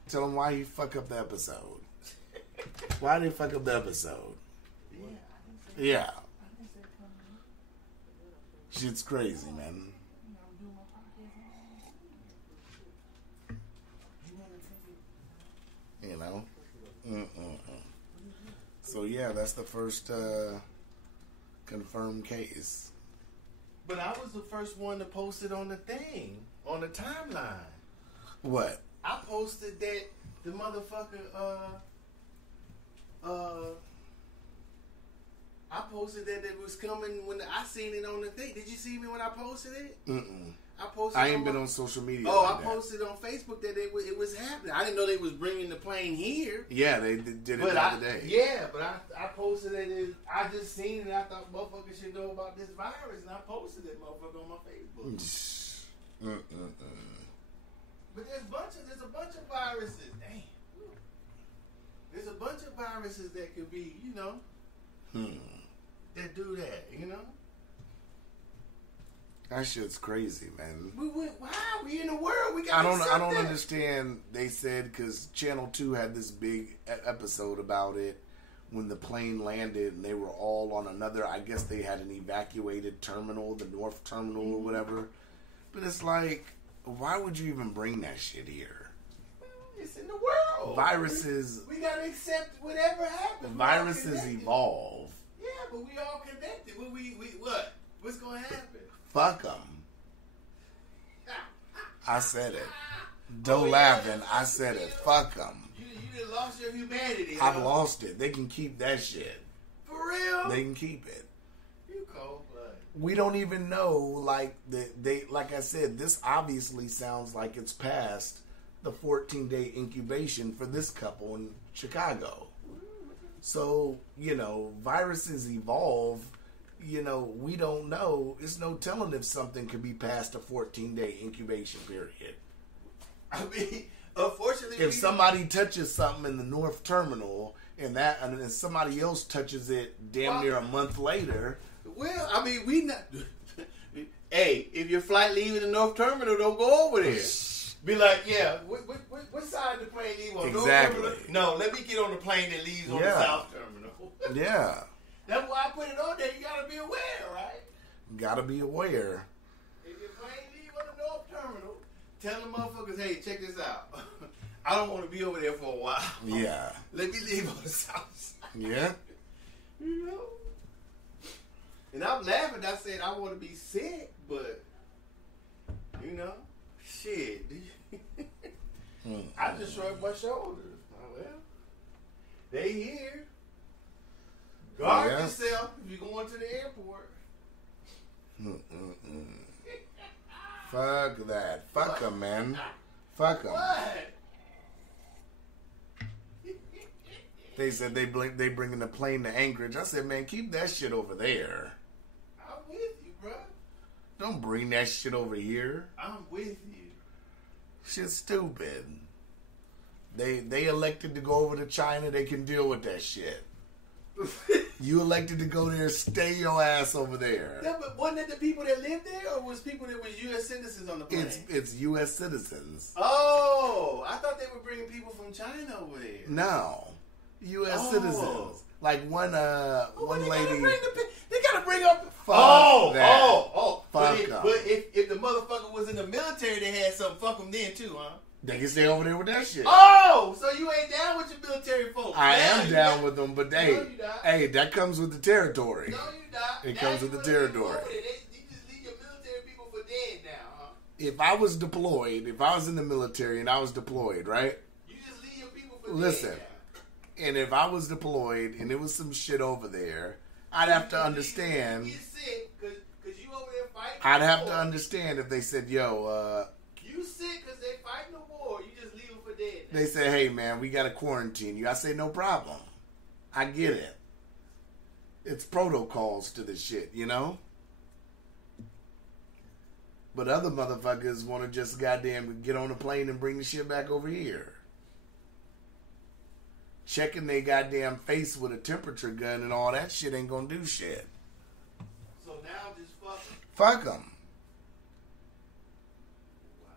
Tell him why he fuck up the episode. Why did he fuck up the episode? Yeah. Shit's crazy, man. So yeah, that's the first confirmed case. But I was the first one to post it on the thing, on the timeline. What? I posted that the motherfucker, I posted that it was coming when I seen it on the thing. Did you see me when I posted it? I ain't been on social media. I posted on Facebook that it was happening. I didn't know they was bringing the plane here. Yeah, they did it the other day. Yeah, but I posted it. I just seen it. And I thought motherfuckers should know about this virus, and I posted it, motherfucker, on my Facebook. But there's a bunch of viruses. Damn. There's a bunch of viruses that could be, that do that, That shit's crazy, man. Wow, we in the world. We got. I don't understand. They said because Channel 2 had this big episode about it when the plane landed, and they were all on another. I guess they had an evacuated terminal, the North Terminal or whatever. But it's like, why would you even bring that shit here? It's in the world. Viruses. We gotta accept whatever happens. Viruses evolve. Yeah, but we all connected. What? What's gonna happen? Fuck them. I said it. Don't laughing. I said it. Fuck them. You done lost your humanity. I've lost it. They can keep that shit. For real? They can keep it. You cold-blooded. We don't even know. Like I said, this obviously sounds like it's past the 14-day incubation for this couple in Chicago. So viruses evolve. We don't know. It's no telling if something could be past a 14-day incubation period. I mean, unfortunately, if somebody touches something in the North Terminal and somebody else touches it damn near a month later. Well, I mean, we not. Hey, if your flight leaving the North Terminal, don't go over there. Be like, yeah, what side of the plane leave on? Exactly. No, let me get on the plane that leaves on the South Terminal. Yeah. That's why I put it on there. You gotta be aware, right? Gotta be aware. If your plane leave on the North Terminal, tell the motherfuckers, hey, check this out. I don't want to be over there for a while. Yeah. Let me leave on the South side. Yeah. You know? And I'm laughing. I said I want to be sick, but you know, shit. I just shrugged my shoulders. Oh, well, they here. Guard yourself if you're going to the airport. Fuck that. Fuck them, man. Fuck them. What? They said they bringing the plane to Anchorage. I said, man, keep that shit over there. I'm with you, bro. Don't bring that shit over here. I'm with you. Shit's stupid. They elected to go over to China. They can deal with that shit. You elected to go there. Stay your ass over there. Yeah, but wasn't it the people that lived there, or was people that was U.S. citizens on the plane? It's U.S. citizens. Oh, I thought they were bringing people from China over there. No, U.S. citizens. Like one lady. They gotta bring up. Fuck that. Fuck but if the motherfucker was in the military, they had something. Fuck them then too, huh? They can stay over there with that shit. Oh, so you ain't down with your military folks? I am down with them, but hey, that comes with the territory. No, you not. It comes with the territory. You just leave your military people for dead now, huh? If I was deployed, if I was in the military and I was deployed, right? You just leave your people for Listen, dead now. And if I was deployed and there was some shit over there, I'd have to understand. You get sick because you over there fighting. I'd have to understand if they said, yo, you sick because they fighting a war. You just leave them for dead now. They say, hey, man, we got to quarantine you. I say, no problem. I get it. It's protocols to this shit, you know? But other motherfuckers want to just goddamn get on a plane and bring the shit back over here. Checking their goddamn face with a temperature gun and all that shit ain't gonna do shit. So now just fuck them. Fuck them. Wow.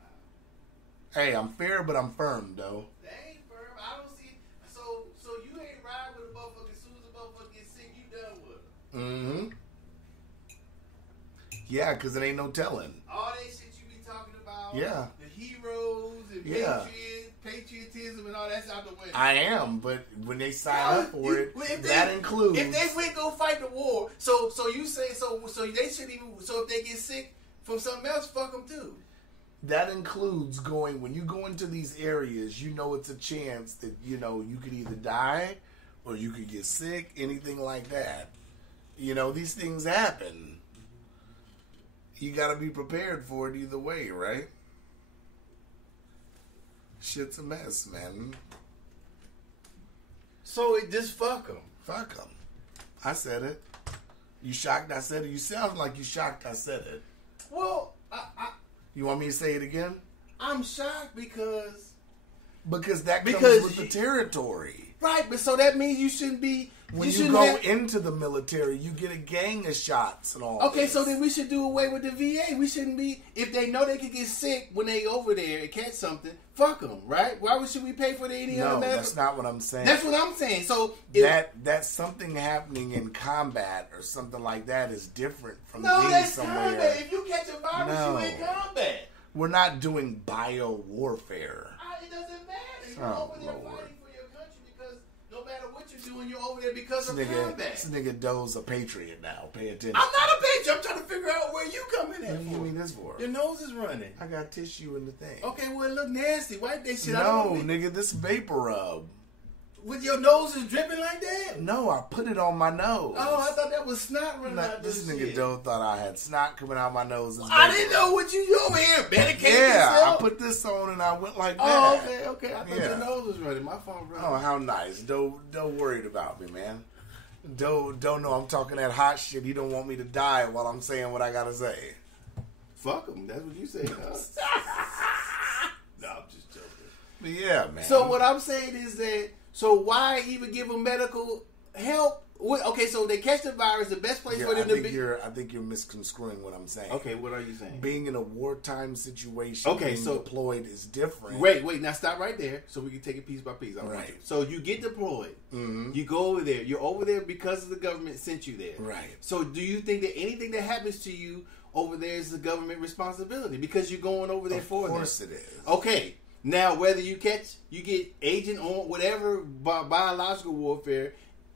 Hey, I'm fair, but I'm firm, though. They ain't firm. I don't see. So you ain't ride with a motherfucker. As soon as a motherfucker gets sick, you done with them. Mm-hmm. Yeah, because it ain't no telling. All that shit you be talking about. Yeah. The heroes and patriotism and all that's out the window. I am, but when they sign up for it, that includes. If they went go fight the war, so you say so they shouldn't even. So if they get sick from something else, fuck them too. That includes going when you go into these areas. You know, it's a chance that you could either die or you could get sick, anything like that. You know, these things happen. You got to be prepared for it either way, right? Shit's a mess, man. So it just fuck them. Fuck them. I said it. You shocked I said it? You sound like you shocked I said it. Well, You want me to say it again? I'm shocked because that comes with the territory. Right, but so that means you shouldn't be... When you go into the military, you get a gang of shots and all. Okay, so then we should do away with the VA. We shouldn't be... If they know they could get sick when they over there and catch something, fuck them, right? Why should we pay for any other medical? That's not what I'm saying. That's what I'm saying. So that's something happening in combat or something like that is different from being somewhere. Combat. If you catch a virus, you in combat. We're not doing bio warfare. It doesn't matter. You're over there fighting for your country because no matter what you're doing, you're over there because of combat. This nigga Doe's a patriot now. Pay attention. I'm not a patriot. I'm trying to figure out where you come in at. What do you mean this for? Your nose is running. I got tissue in the thing. Okay, well, it look nasty. Wipe that shit out. No, nigga, this vapor rub. With your nose is dripping like that? No, I put it on my nose. Oh, I thought that was snot running out this nigga Doe thought I had snot coming out my nose. I didn't know what you over here medicating yourself. I put this on and I went like that. Oh, okay. I thought your nose was running. My phone running. Oh, how nice. Doe worried about me, man. Doe don't know I'm talking that hot shit. He don't want me to die while I'm saying what I gotta say. Fuck him. That's what you say, huh? No, I'm just Yeah, man. So what I'm saying is that, so why even give them medical help? Okay, so they catch the virus. The best place for them to be. I think you're misconstruing what I'm saying. Okay, what are you saying? Being in a wartime situation, being deployed is different. Wait, now stop right there, so we can take it piece by piece. Right. So you get deployed. Mm-hmm. You go over there. You're over there because the government sent you there. Right. So do you think that anything that happens to you over there is the government responsibility because you're going over there for them? Of course it is. Okay. Now, whether you get agent on whatever biological warfare,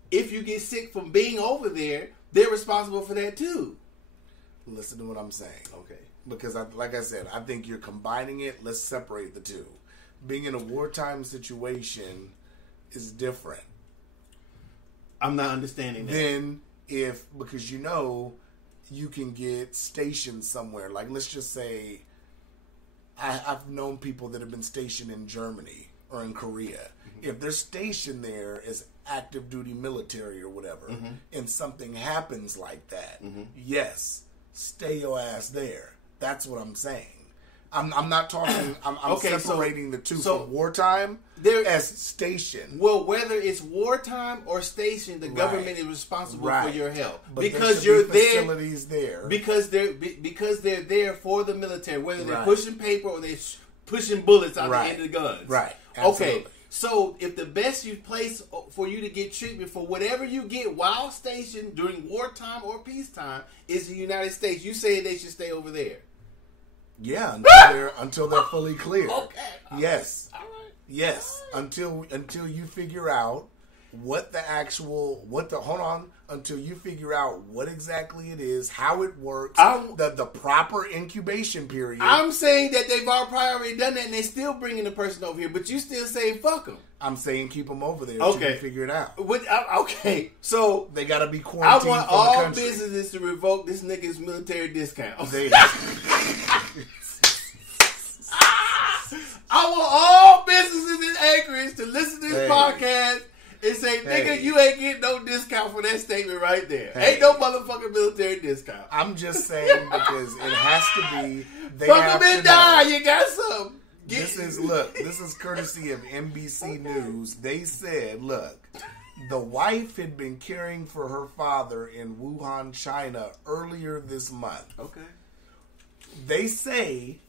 if you get sick from being over there, they're responsible for that too. Listen to what I'm saying. Okay. Because, like I said, I think you're combining it. Let's separate the two. Being in a wartime situation is different. I'm not understanding that. Then, because you can get stationed somewhere. Like, let's just say, I've known people that have been stationed in Germany or in Korea. Mm-hmm. If they're stationed there as active duty military or whatever, mm-hmm. and something happens like that, mm-hmm. yes, stay your ass there. That's what I'm saying. I'm not talking. I'm okay, separating the two from wartime as station. Well, whether it's wartime or station, the government is responsible for your help because you're there. Facilities there because they're there for the military. Whether they're pushing paper or they're pushing bullets out the end of the guns. Right. Absolutely. Okay. So if the best place for you to get treatment for whatever you get while stationed during wartime or peacetime is the United States, you say they should stay over there. Yeah, until they're fully clear. Okay. Yes. All right. Yes. All right. Until you figure out until you figure out what exactly it is, how it works, the proper incubation period. I'm saying that they've already done that and they're still bringing the person over here, but you still saying fuck them. I'm saying keep them over there until you figure it out. Okay, so they got to be quarantined. I want all businesses to revoke this nigga's military discounts. I want all businesses in Anchorage to listen to this podcast and say, nigga, you ain't getting no discount for that statement right there. Ain't no motherfucking military discount. I'm just saying because it has to be. Fuck them and die. You got some. This is courtesy of NBC News. They said, look, the wife had been caring for her father in Wuhan, China earlier this month. Okay. They say,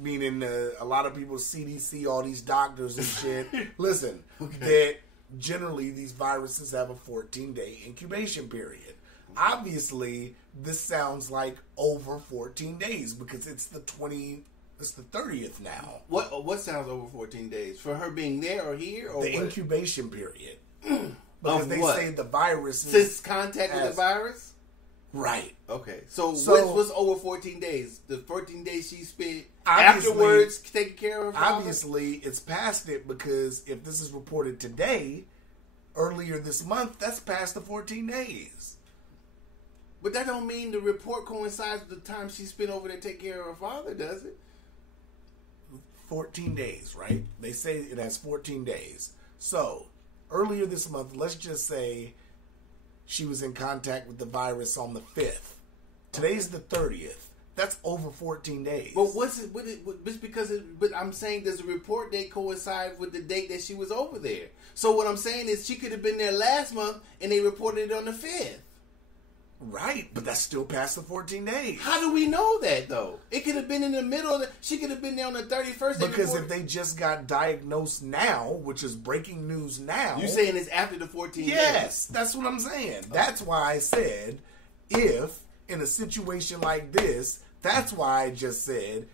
meaning a lot of people, CDC, all these doctors and shit, listen, that generally these viruses have a 14-day incubation period. Obviously, this sounds like over 14 days because it's the 30th now. What sounds over 14 days? For her being there or here? Or the incubation period. Because they say the virus since contact with the virus? Right. Okay. So what's over 14 days? The 14 days she spent afterwards taking care of her father? Obviously, it's past it because if this is reported today, earlier this month, that's past the 14 days. But that don't mean the report coincides with the time she spent over there taking care of her father, does it? 14 days, right? They say it has 14 days. So, earlier this month, let's just say she was in contact with the virus on the 5th. Today's the 30th. That's over 14 days. But but I'm saying does the report date coincide with the date that she was over there? So what I'm saying is she could have been there last month and they reported it on the 5th. Right, but that's still past the 14 days. How do we know that, though? It could have been in the middle. She could have been there on the 31st. Because if they just got diagnosed now, which is breaking news now. You're saying it's after the 14 days? Yes, that's what I'm saying. That's why I said, if in a situation like this, that's why I just said,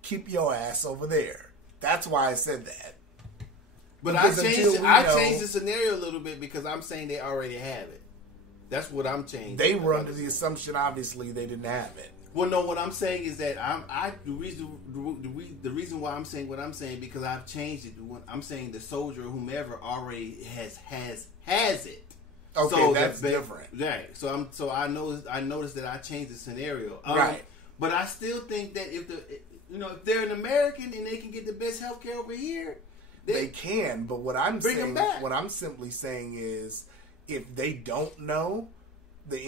keep your ass over there. That's why I said that. But I changed the scenario a little bit because I'm saying they already have it. That's what I'm changing. They were under the assumption, obviously, they didn't have it. Well, no. What I'm saying is that the reason why I'm saying what I'm saying because I've changed it. I'm saying the soldier, whomever, already has it. Okay, so that's different. Right. So I noticed that I changed the scenario. Right. But I still think that if they're an American and they can get the best healthcare over here, they can. But what I'm simply saying is, if they don't know the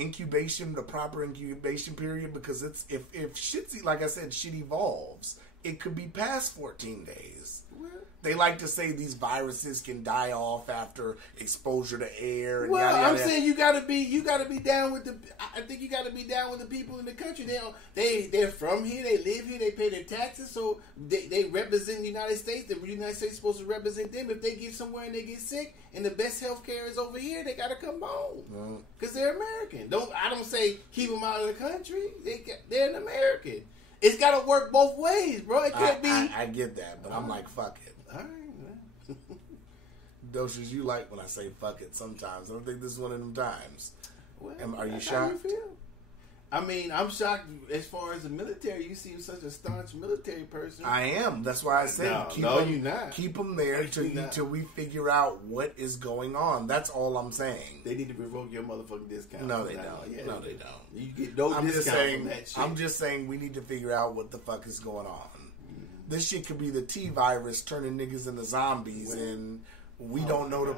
proper incubation period, because it's if shit, like I said, shit evolves it could be past 14 days. Well, They like to say these viruses can die off after exposure to air. And well, yada, yada, I'm yada. saying you gotta be down with the. I think you gotta be down with the people in the country. They're from here. They live here. They pay their taxes, so they represent the United States. The United States is supposed to represent them. If they get somewhere and they get sick, and the best health care is over here, they gotta come home because they're American. I don't say keep them out of the country. They're an American. It's gotta work both ways, bro. It can't be. I get that, but I'm like, fuck it. All right, man. Doses, you like when I say fuck it sometimes. I don't think this is one of them times. Well, Are you that's how shocked? feel. I mean, I'm shocked as far as the military. You seem such a staunch military person. I am. That's why I said you're not. Keep them there till we figure out what is going on. That's all I'm saying. They need to revoke your motherfucking discount. No, they don't. Yeah, No, they don't. You get no discount from that shit. I'm just saying we need to figure out what the fuck is going on. This shit could be the T virus turning niggas into zombies, and we don't know the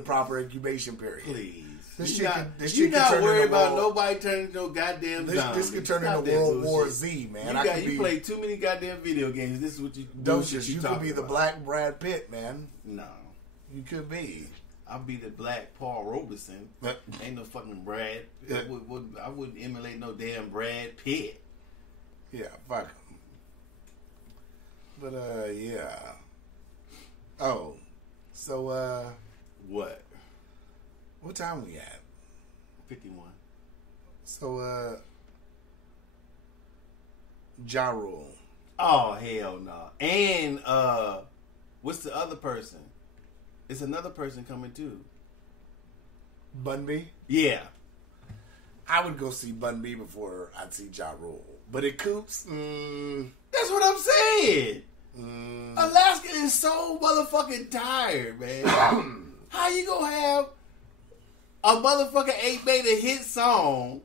proper incubation period. Please. This You're shit not could turn worried into about world, nobody turning into no goddamn zombie. This could turn Stop into that World War bullshit. Z, man. You play too many goddamn video games. This is what you Doses, you could talking be the about. Black Brad Pitt, man. No. You could be. I'll be the Black Paul Robeson. Ain't no fucking Brad. I wouldn't emulate no damn Brad Pitt. Yeah, fuck him. But, yeah. Oh. So, What? what time we at? 51. So, Ja Rule. Oh, hell no. And, what's the other person? It's another person coming too. Bun B? Yeah. I would go see Bun B before I'd see Ja Rule. But at Coops, That's what I'm saying. Alaska is so motherfucking tired, man. How you gonna have a motherfucker ain't made a hit song?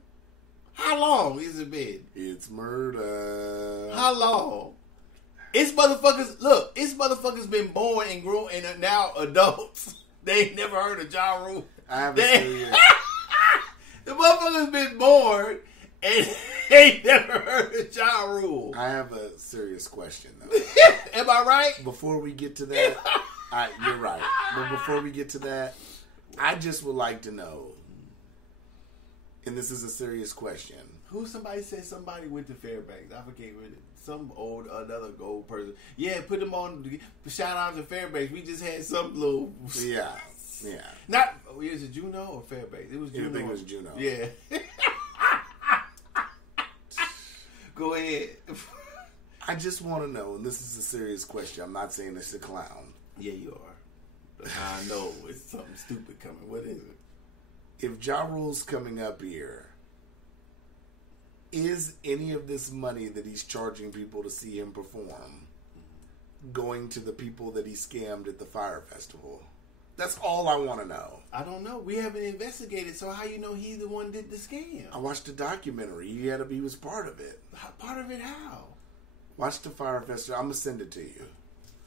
How long has it been? it's murder. How long? It's motherfuckers been born and grown and are now adults. They ain't never heard of Ja Rule. I haven't seen it. The motherfuckers been born and ain't never heard of Ja Rule. I have a serious question, though. Am I right? Before we get to that, you're right. But before we get to that, I just would like to know, and this is a serious question. Somebody said somebody went to Fairbanks. I forget what it. Another old person. Yeah, put them on. Shout out to Fairbanks. We just had some little. Yeah. Not. Was it Juneau or Fairbanks? It was Juneau. I think it was Juneau. Yeah. Go ahead. I just want to know, and this is a serious question. I'm not saying this to clown. Yeah, you are. I know it's something stupid coming. What is it? If Ja Rule's coming up here, is any of this money that he's charging people to see him perform going to the people that he scammed at the Fire Festival? That's all I want to know. I don't know. We haven't investigated, so how you know he the one did the scam? I watched the documentary. He was part of it. Part of it how? Watch the Fire Festival. I'm going to send it to you.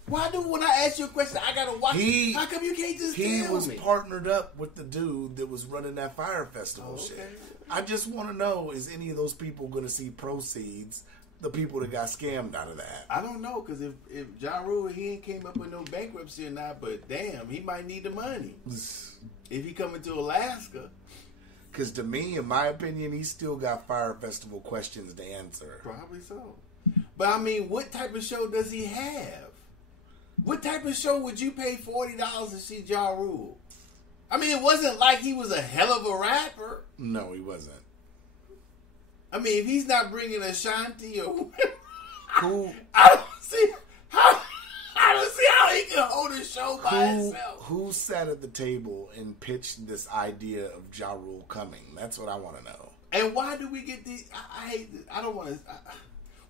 Why do when I ask you a question, I gotta watch it? How come you can't just tell me? He was partnered up with the dude that was running that Fire Festival shit. I just want to know, is any of those people going to see proceeds, the people that got scammed out of that? I don't know, because if Ja Rule, he ain't came up with no bankruptcy or not, but damn, he might need the money. If he coming to Alaska. Because to me, in my opinion, he still got Fire Festival questions to answer. Probably so. But I mean, what type of show does he have? What type of show would you pay $40 to see Ja Rule? I mean, it wasn't like he was a hell of a rapper. No, he wasn't. I mean, if he's not bringing Ashanti or Who? I don't see how he can hold a show by himself. Who sat at the table and pitched this idea of Ja Rule coming? That's what I want to know. And why do we get these? I hate this. I don't want to.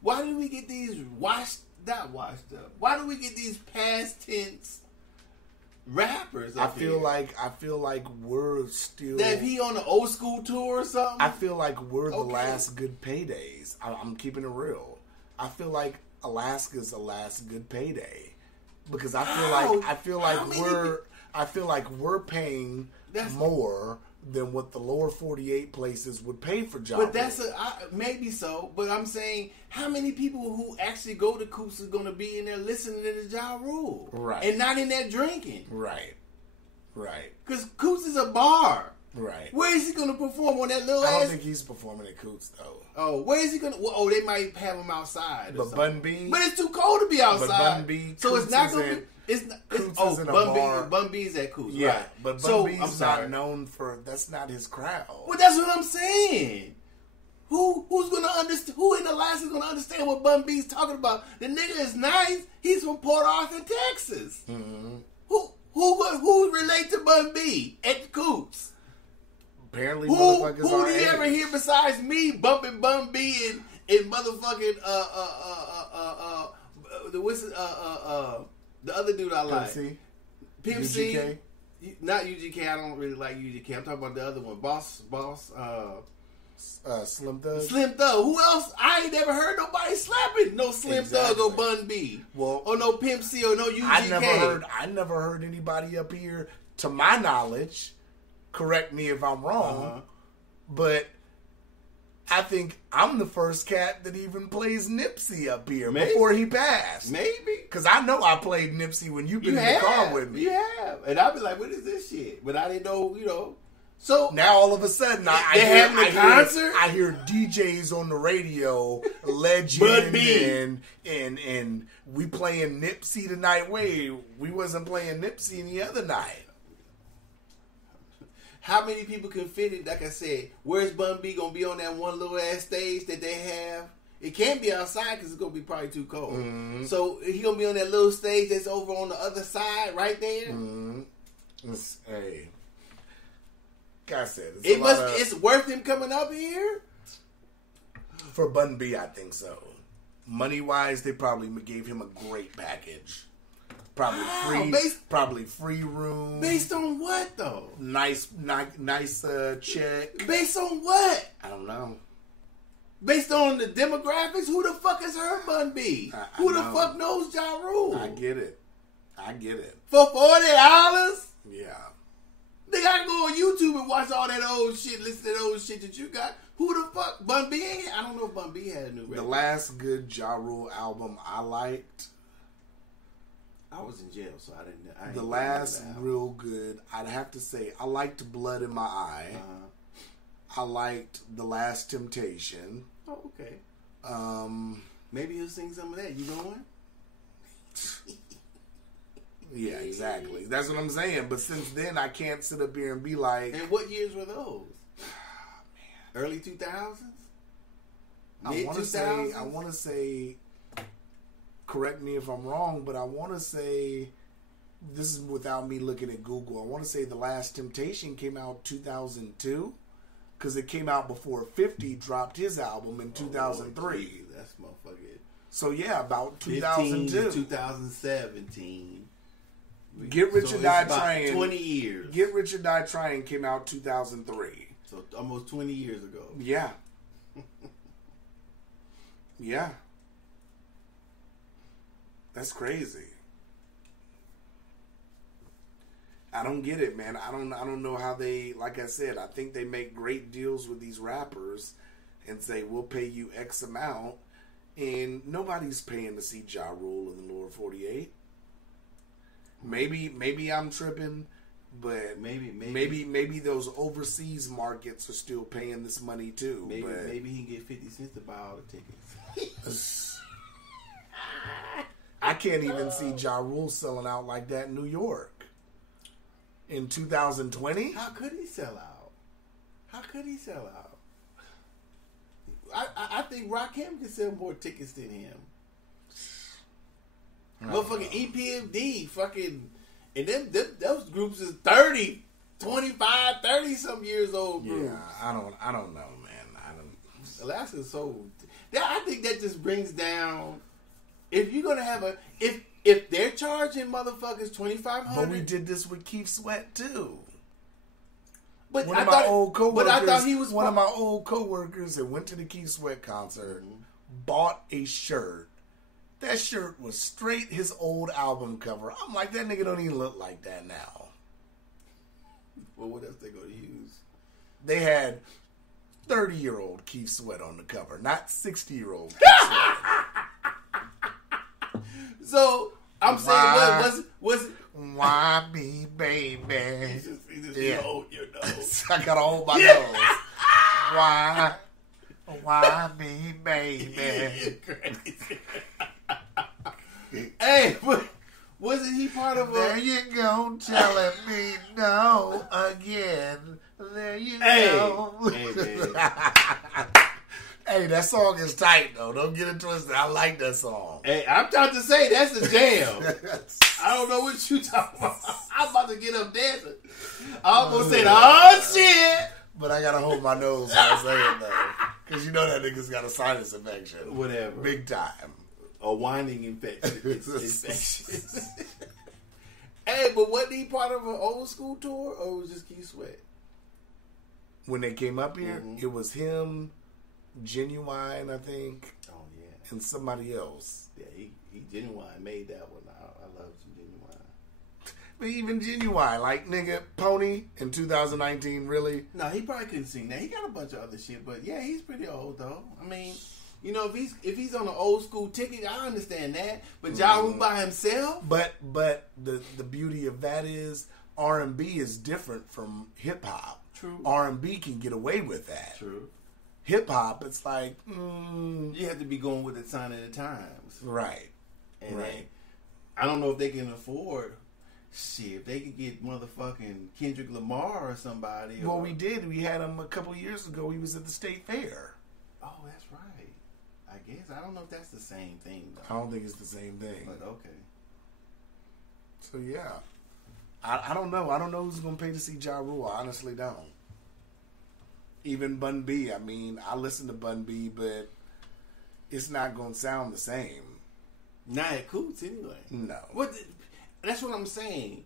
Why do we get these not washed up? Why do we get these past tense rappers? I feel like we're still. That if he on the old school tour or something. I feel like we're the last good paydays. I'm keeping it real. I feel like Alaska's the last good payday because I feel like we're paying more than what the lower 48 places would pay for Ja But that's Rule. maybe so. But I'm saying, how many people who actually go to Coops is going to be in there listening to the Ja Rule, Right. and not in there drinking? Right. Because Coops is a bar. Right. Where is he going to perform on that little I don't ass? think he's performing at Coots though. Oh, where is he going to? Well, they might have him outside. Or But something. Bun B, But it's too cold to be outside. Bun B, so Coots it's not is going to in- be. It's not. Coots Oh, is in a Bun bar. Bun B's at Coots. yeah, Right. but Bun so, B's I'm sorry. not known for. That's not his crowd. Well, that's what I'm saying. Who's gonna understand? Who in Alaska is gonna understand what Bun B's talking about? The nigga is nice. He's from Port Arthur, Texas. Mm-hmm. Who relate to Bun B at the Coops? Apparently, Who motherfuckers do are you ever hear besides me bumping Bun B and motherfucking the other dude I like, Pimp C. UGK? Not UGK. I don't really like UGK. I'm talking about the other one, Boss. Slim Thug. Slim Thug. Who else? I ain't never heard nobody slapping no Slim Thug or Bun B. Well, or no Pimp C or no UGK. I never heard anybody up here, to my knowledge. Correct me if I'm wrong, but I think I'm the first cat that even plays Nipsey up here before he passed. Maybe. Because I know I played Nipsey when you've been in the car with me. You have. And I'll be like, what is this shit? But I didn't know, So now all of a sudden, I hear DJs on the radio, Legend, and we playing Nipsey tonight. Wait, we wasn't playing Nipsey the other night. How many people can fit it? Like I said, where's Bun B gonna be on that one little ass stage that they have? It can't be outside because it's gonna be probably too cold. Mm-hmm. So he gonna be on that little stage that's over on the other side, right there. Mm-hmm. Hey, like I said, It's worth him coming up here. For Bun B, I think so. Money wise, they probably gave him a great package. Probably free room. Based on what though? Nice check. Based on what? I don't know. Based on the demographics, who the fuck has heard Bun B? Who the fuck knows Ja Rule? I get it. For $40? Yeah. They gotta go on YouTube and watch all that old shit, listen to that old shit that you got. Who the fuck? Bun B ain't? I don't know if Bun B had a new record. The last good Ja Rule album I liked. I was in jail, so I didn't. The last real good, I'd have to say, I liked Blood in My Eye. I liked The Last Temptation. Oh, okay. Maybe he'll sing some of that. You going? Yeah, exactly. That's what I'm saying. But since then, I can't sit up here and be like. And what years were those? Early 2000s? Mid 2000s? I want to say. Correct me if I'm wrong, but I want to say, this is without me looking at Google, I want to say The Last Temptation came out 2002, because it came out before 50 dropped his album in 2003. That's motherfucking. So yeah, about 2002. 2017. Get Rich or Die Trying. 20 years. Get Rich or Die Trying came out 2003. So almost 20 years ago. Yeah. Yeah. That's crazy. I don't get it, man. I don't know how they, like I said, I think they make great deals with these rappers and say, we'll pay you X amount, and nobody's paying to see Ja Rule in the lower 48. Maybe I'm tripping, but maybe those overseas markets are still paying this money too. Maybe he can get 50 cents to buy all the tickets. I can't even see Ja Rule selling out like that in New York in 2020. How could he sell out? I think Rakim can sell more tickets than him. Motherfucking EPMD, fucking, and then those groups is 30, 25, 30 some years old groups. Yeah, I don't know, man. Alaska's so. I think that just brings down. If you're gonna have if they're charging motherfuckers $2,500, but we did this with Keith Sweat too. But One of my old coworkers that went to the Keith Sweat concert, bought a shirt. That shirt was straight his old album cover. I'm like, that nigga don't even look like that now. Well, what else they gonna use? They had 30-year-old Keith Sweat on the cover, not 60-year-old Keith Sweat. So I'm saying, was it? Why me, baby? You hold your nose. I gotta hold my nose. Why me, baby? Hey, but wasn't he part of a... There you go, telling me no again. There you go. Hey, man. Hey, that song is tight, though. Don't get it twisted. I like that song. Hey, I'm trying to say that's a jam. I don't know what you talking about. I'm about to get up dancing. I'm going to say, oh, shit. But I got to hold my nose when I say it, though. Because you know that nigga's got a sinus infection. Whatever. Big time. A whining infection. It's infectious. Hey, but wasn't he part of an old school tour, or was it just Keith Sweat? When they came up here, it was him, Genuine, I think. Oh, yeah. And somebody else. Yeah, he Genuine made that one. I love some Genuine. But even Genuine, like, nigga, Pony in 2019, really? No, he probably couldn't sing that. He got a bunch of other shit, but yeah, he's pretty old, though. I mean... You know, if he's on an old school ticket, I understand that. But Ja Rule by himself? But the beauty of that is R&B is different from hip hop. True. R&B can get away with that. True. Hip hop, it's like, you have to be going with the sign of the times. Right. And right. I don't know if they can afford shit. If they could get motherfucking Kendrick Lamar or somebody. Well, we did. We had him a couple years ago. He was at the State Fair. Oh, that's right. I guess. I don't know if that's the same thing, though. I don't think it's the same thing. But okay. So, yeah. I don't know. I don't know who's going to pay to see Ja Rule. I honestly don't. Even Bun B. I mean, I listen to Bun B, but it's not going to sound the same. Not at Coots, anyway. No. That's what I'm saying.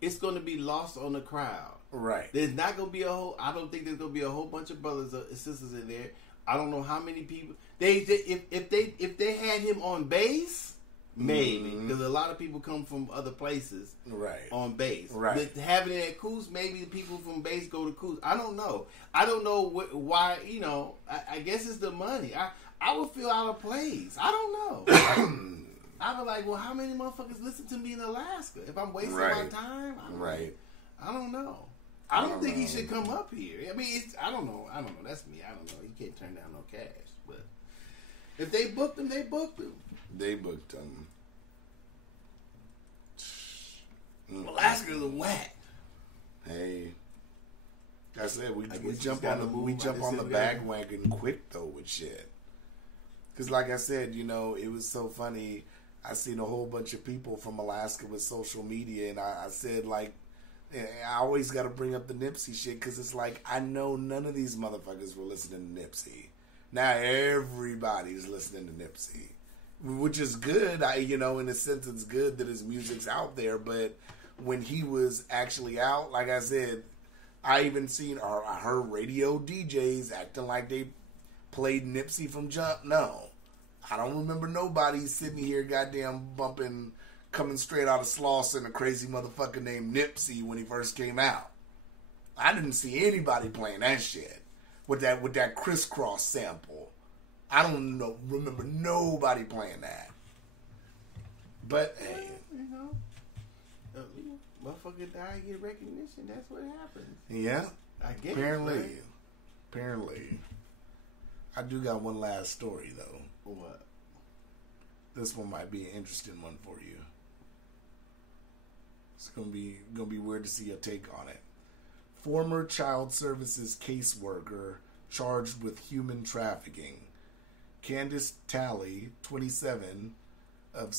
It's going to be lost on the crowd. Right. There's not going to be I don't think there's going to be a whole bunch of brothers or sisters in there. I don't know how many people if they had him on bass, maybe because a lot of people come from other places, right? On bass, right? But having it at Coos, maybe the people from bass go to Coos. I don't know. I don't know why. You know, I guess it's the money. I would feel out of place. I don't know. I'd be like, well, how many motherfuckers listen to me in Alaska if I'm wasting my time? I don't know. I don't think he should come up here. I mean, I don't know. That's me. I don't know. He can't turn down no cash. But if they booked him, they booked him. They booked him. Alaska's a whack. Hey, I said we jump on the bandwagon quick though with shit. Because like I said, you know, it was so funny. I seen a whole bunch of people from Alaska with social media, and I said like. I always got to bring up the Nipsey shit because it's like I know none of these motherfuckers were listening to Nipsey. Now everybody's listening to Nipsey, which is good. In a sense, it's good that his music's out there. But when he was actually out, like I said, I even seen or I heard radio DJs acting like they played Nipsey from Jump. No, I don't remember nobody sitting here goddamn bumping. Coming straight out of Slauson, a crazy motherfucker named Nipsey when he first came out. I didn't see anybody playing that shit with that crisscross sample. I don't remember nobody playing that. But hey, motherfucker die, get recognition. That's what happens. Yeah, I guess. Apparently, I do got one last story though. What? This one might be an interesting one for you. It's gonna be weird to see your take on it. Former child services caseworker charged with human trafficking. Candace Talley, 27, of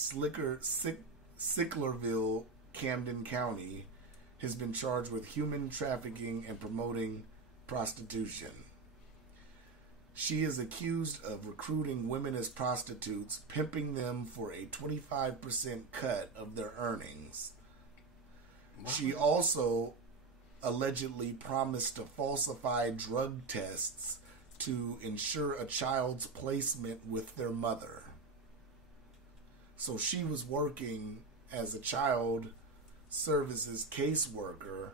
Sicklerville, Camden County, has been charged with human trafficking and promoting prostitution. She is accused of recruiting women as prostitutes, pimping them for a 25% cut of their earnings. Wow. She also allegedly promised to falsify drug tests to ensure a child's placement with their mother. So she was working as a child services caseworker,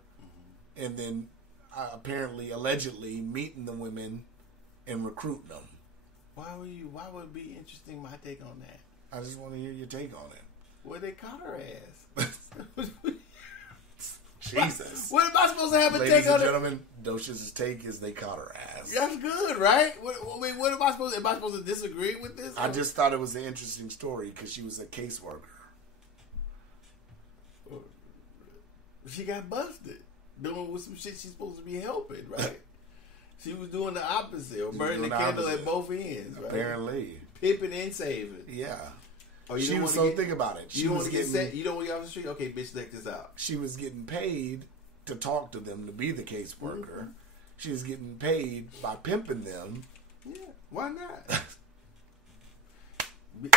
and then apparently, allegedly, meeting the women and recruiting them. Why would it be interesting? My take on that. I just want to hear your take on it. Well, they caught her ass. Jesus. What am I supposed to have a Ladies take and on it? gentlemen, Docious' take is they caught her ass. That's good, right? What am I supposed to... Am I supposed to disagree with this? I just thought it was an interesting story because she was a caseworker. She got busted doing some shit she's supposed to be helping, right? She was doing the opposite, or burning the candle at both ends, right? Apparently. Pipping and saving. Yeah. Oh, She was so think about it. You don't want to get set. You don't want to get off the street. Okay, bitch, check this out. She was getting paid to talk to them to be the caseworker. Mm-hmm. She was getting paid by pimping them. Yeah, why not?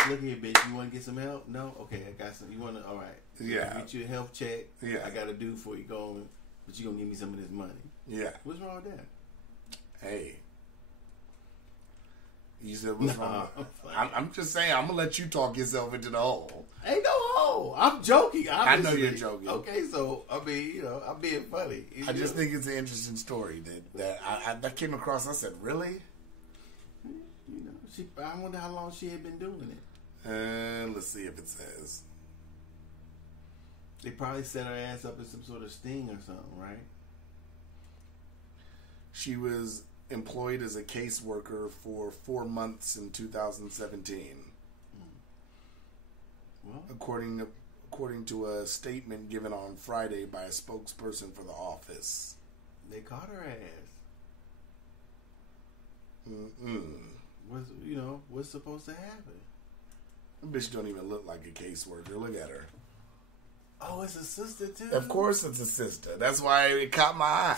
Look here, bitch. You want to get some help? No? Okay, I got some. You want to? All right. Yeah. Get you a health check. Yeah. I got a due for you going, but you going to give me some of this money. Yeah. What's wrong with that? Hey. You said what's wrong? I'm just saying, I'm going to let you talk yourself into the hole. Ain't no hole. I'm joking, obviously. I know you're joking. Okay, so, I mean, I'm being funny. I just think it's an interesting story that I came across. I said, really? I wonder how long she had been doing it. Let's see if it says. They probably set her ass up in some sort of sting or something, right? She was employed as a caseworker for 4 months in 2017. Well, according to a statement given on Friday by a spokesperson for the office. They caught her ass. What's supposed to happen? That bitch don't even look like a caseworker. Look at her. Oh, it's a sister too? Of course it's a sister. That's why it caught my eye.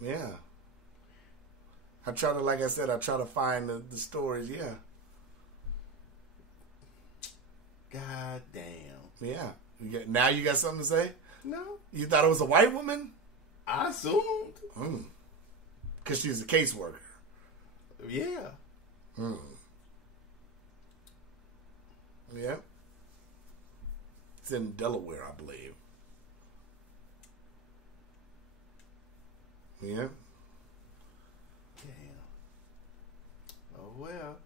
Damn. Yeah. I try to find the stories, yeah. God damn. Yeah. Now you got something to say? No. You thought it was a white woman? I assumed. Because she's a caseworker. Yeah. Yeah. It's in Delaware, I believe. Yeah. Damn. Oh, well.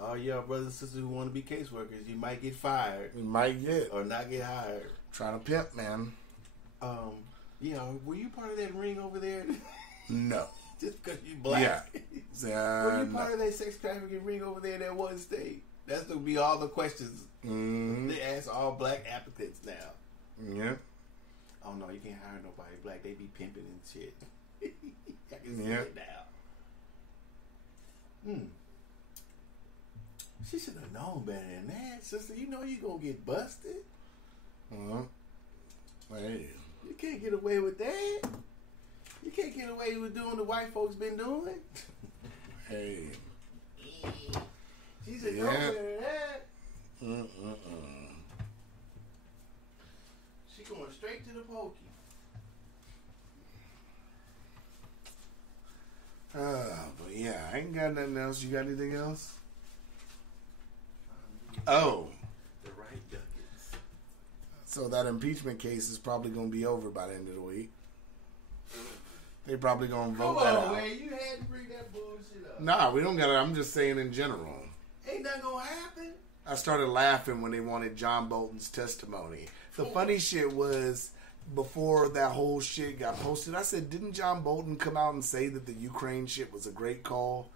All y'all brothers and sisters who want to be caseworkers, you might get fired. You might get. Or not get hired. Trying to pimp, man. Yeah, were you part of that ring over there? No. Just because you black. Yeah. Were you part of that sex trafficking ring over there in that one state? That's going to be all the questions they ask all black applicants now. Yeah. Oh, no, you can't hire nobody black. They be pimping and shit. I can see it now. She should have known better than that, sister. You know you going to get busted. Hey. You can't get away with that. You can't get away with doing the white folks been doing. Hey. She said, no better than that. She going straight to the pokey. But yeah, I ain't got nothing else. You got anything else? Oh. The right ducats. So that impeachment case is probably going to be over by the end of the week. They probably going to vote that out. Man, you had to bring that bullshit up. Nah, we don't got it. I'm just saying in general. Ain't nothing going to happen. I started laughing when they wanted John Bolton's testimony. The funny shit was, before that whole shit got posted, I said, didn't John Bolton come out and say that the Ukraine shit was a great call?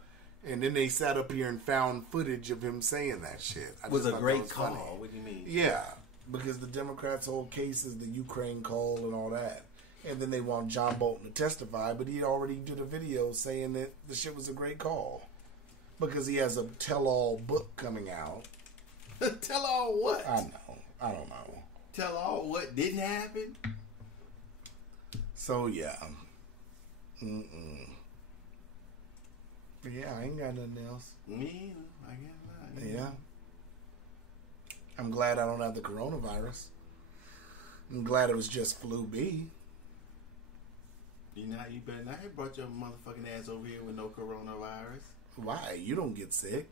And then they sat up here and found footage of him saying that shit. It was a great call. Funny. What do you mean? Yeah, because the Democrats' whole case is the Ukraine call and all that. And then they want John Bolton to testify, but he already did a video saying that the shit was a great call. Because he has a tell-all book coming out. Tell all what? I know. I don't know. Tell all what didn't happen? So, yeah. But yeah, I ain't got nothing else. Me either. I guess not. Yeah. I'm glad I don't have the coronavirus. I'm glad it was just flu B. You better not have brought your motherfucking ass over here with no coronavirus. Why? You don't get sick.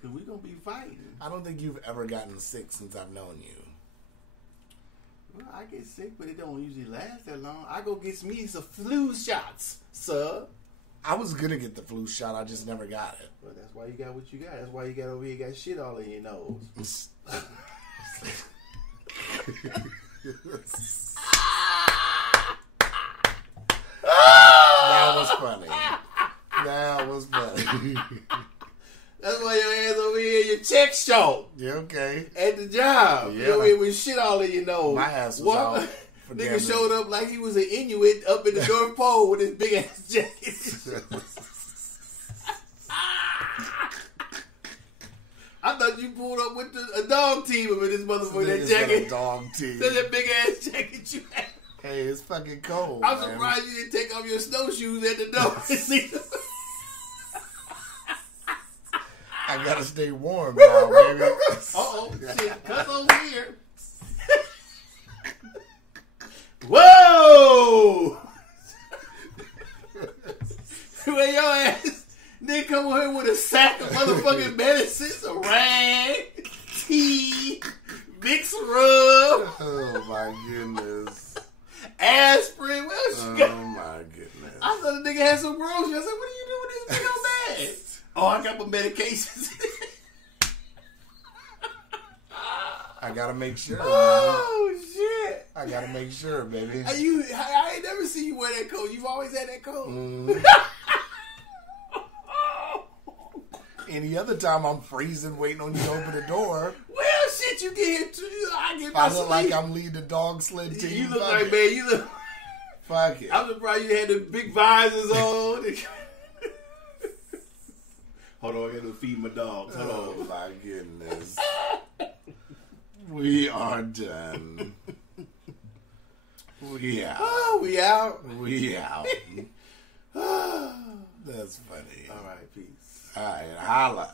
Because we going to be fighting. I don't think you've ever gotten sick since I've known you. Well, I get sick, but it don't usually last that long. I go get me some flu shots, sir. I was gonna get the flu shot, I just never got it. Well, that's why you got what you got. That's why you got over here got shit all in your nose. That was funny. That was funny. That's why your ass over here, your check short. Yeah, okay. At the job. Yeah. You over here with shit all in your nose. My ass was out. For damn Nigga it. showed up like he was an Inuit up in the North Pole with his big ass jacket. I thought you pulled up with a dog team with this motherfucker, that Niggas jacket. got a dog team. That's that big ass jacket you had. Hey, it's fucking cold. I'm man. surprised you didn't take off your snowshoes at the door. I gotta stay warm now, baby. Uh-oh, shit, cuss over here. Whoa! Where your ass? Nigga come over here with a sack of motherfucking medicines, a rag, tea, Vicks rub, Oh my goodness. aspirin. What else you got? Oh my goodness. I thought the nigga had some groceries. I said, what are you doing with this big old bag? Oh, I got my medications. I gotta make sure, man. Oh, shit. I gotta make sure, baby. I ain't never seen you wear that coat. You've always had that coat. Mhm. Any other time I'm freezing, waiting on you to open the door. Well, shit, you get here too. I get my I look sleep. like I'm leading the dog sled team. You look Fuck like, it. man, you look. Fuck it. I'm surprised you had the big visors on. Hold on, I gotta feed my dogs. Hold Oh on. my goodness. We are done. We out. Oh, we out. We out. That's funny. All right, peace. All right, holla.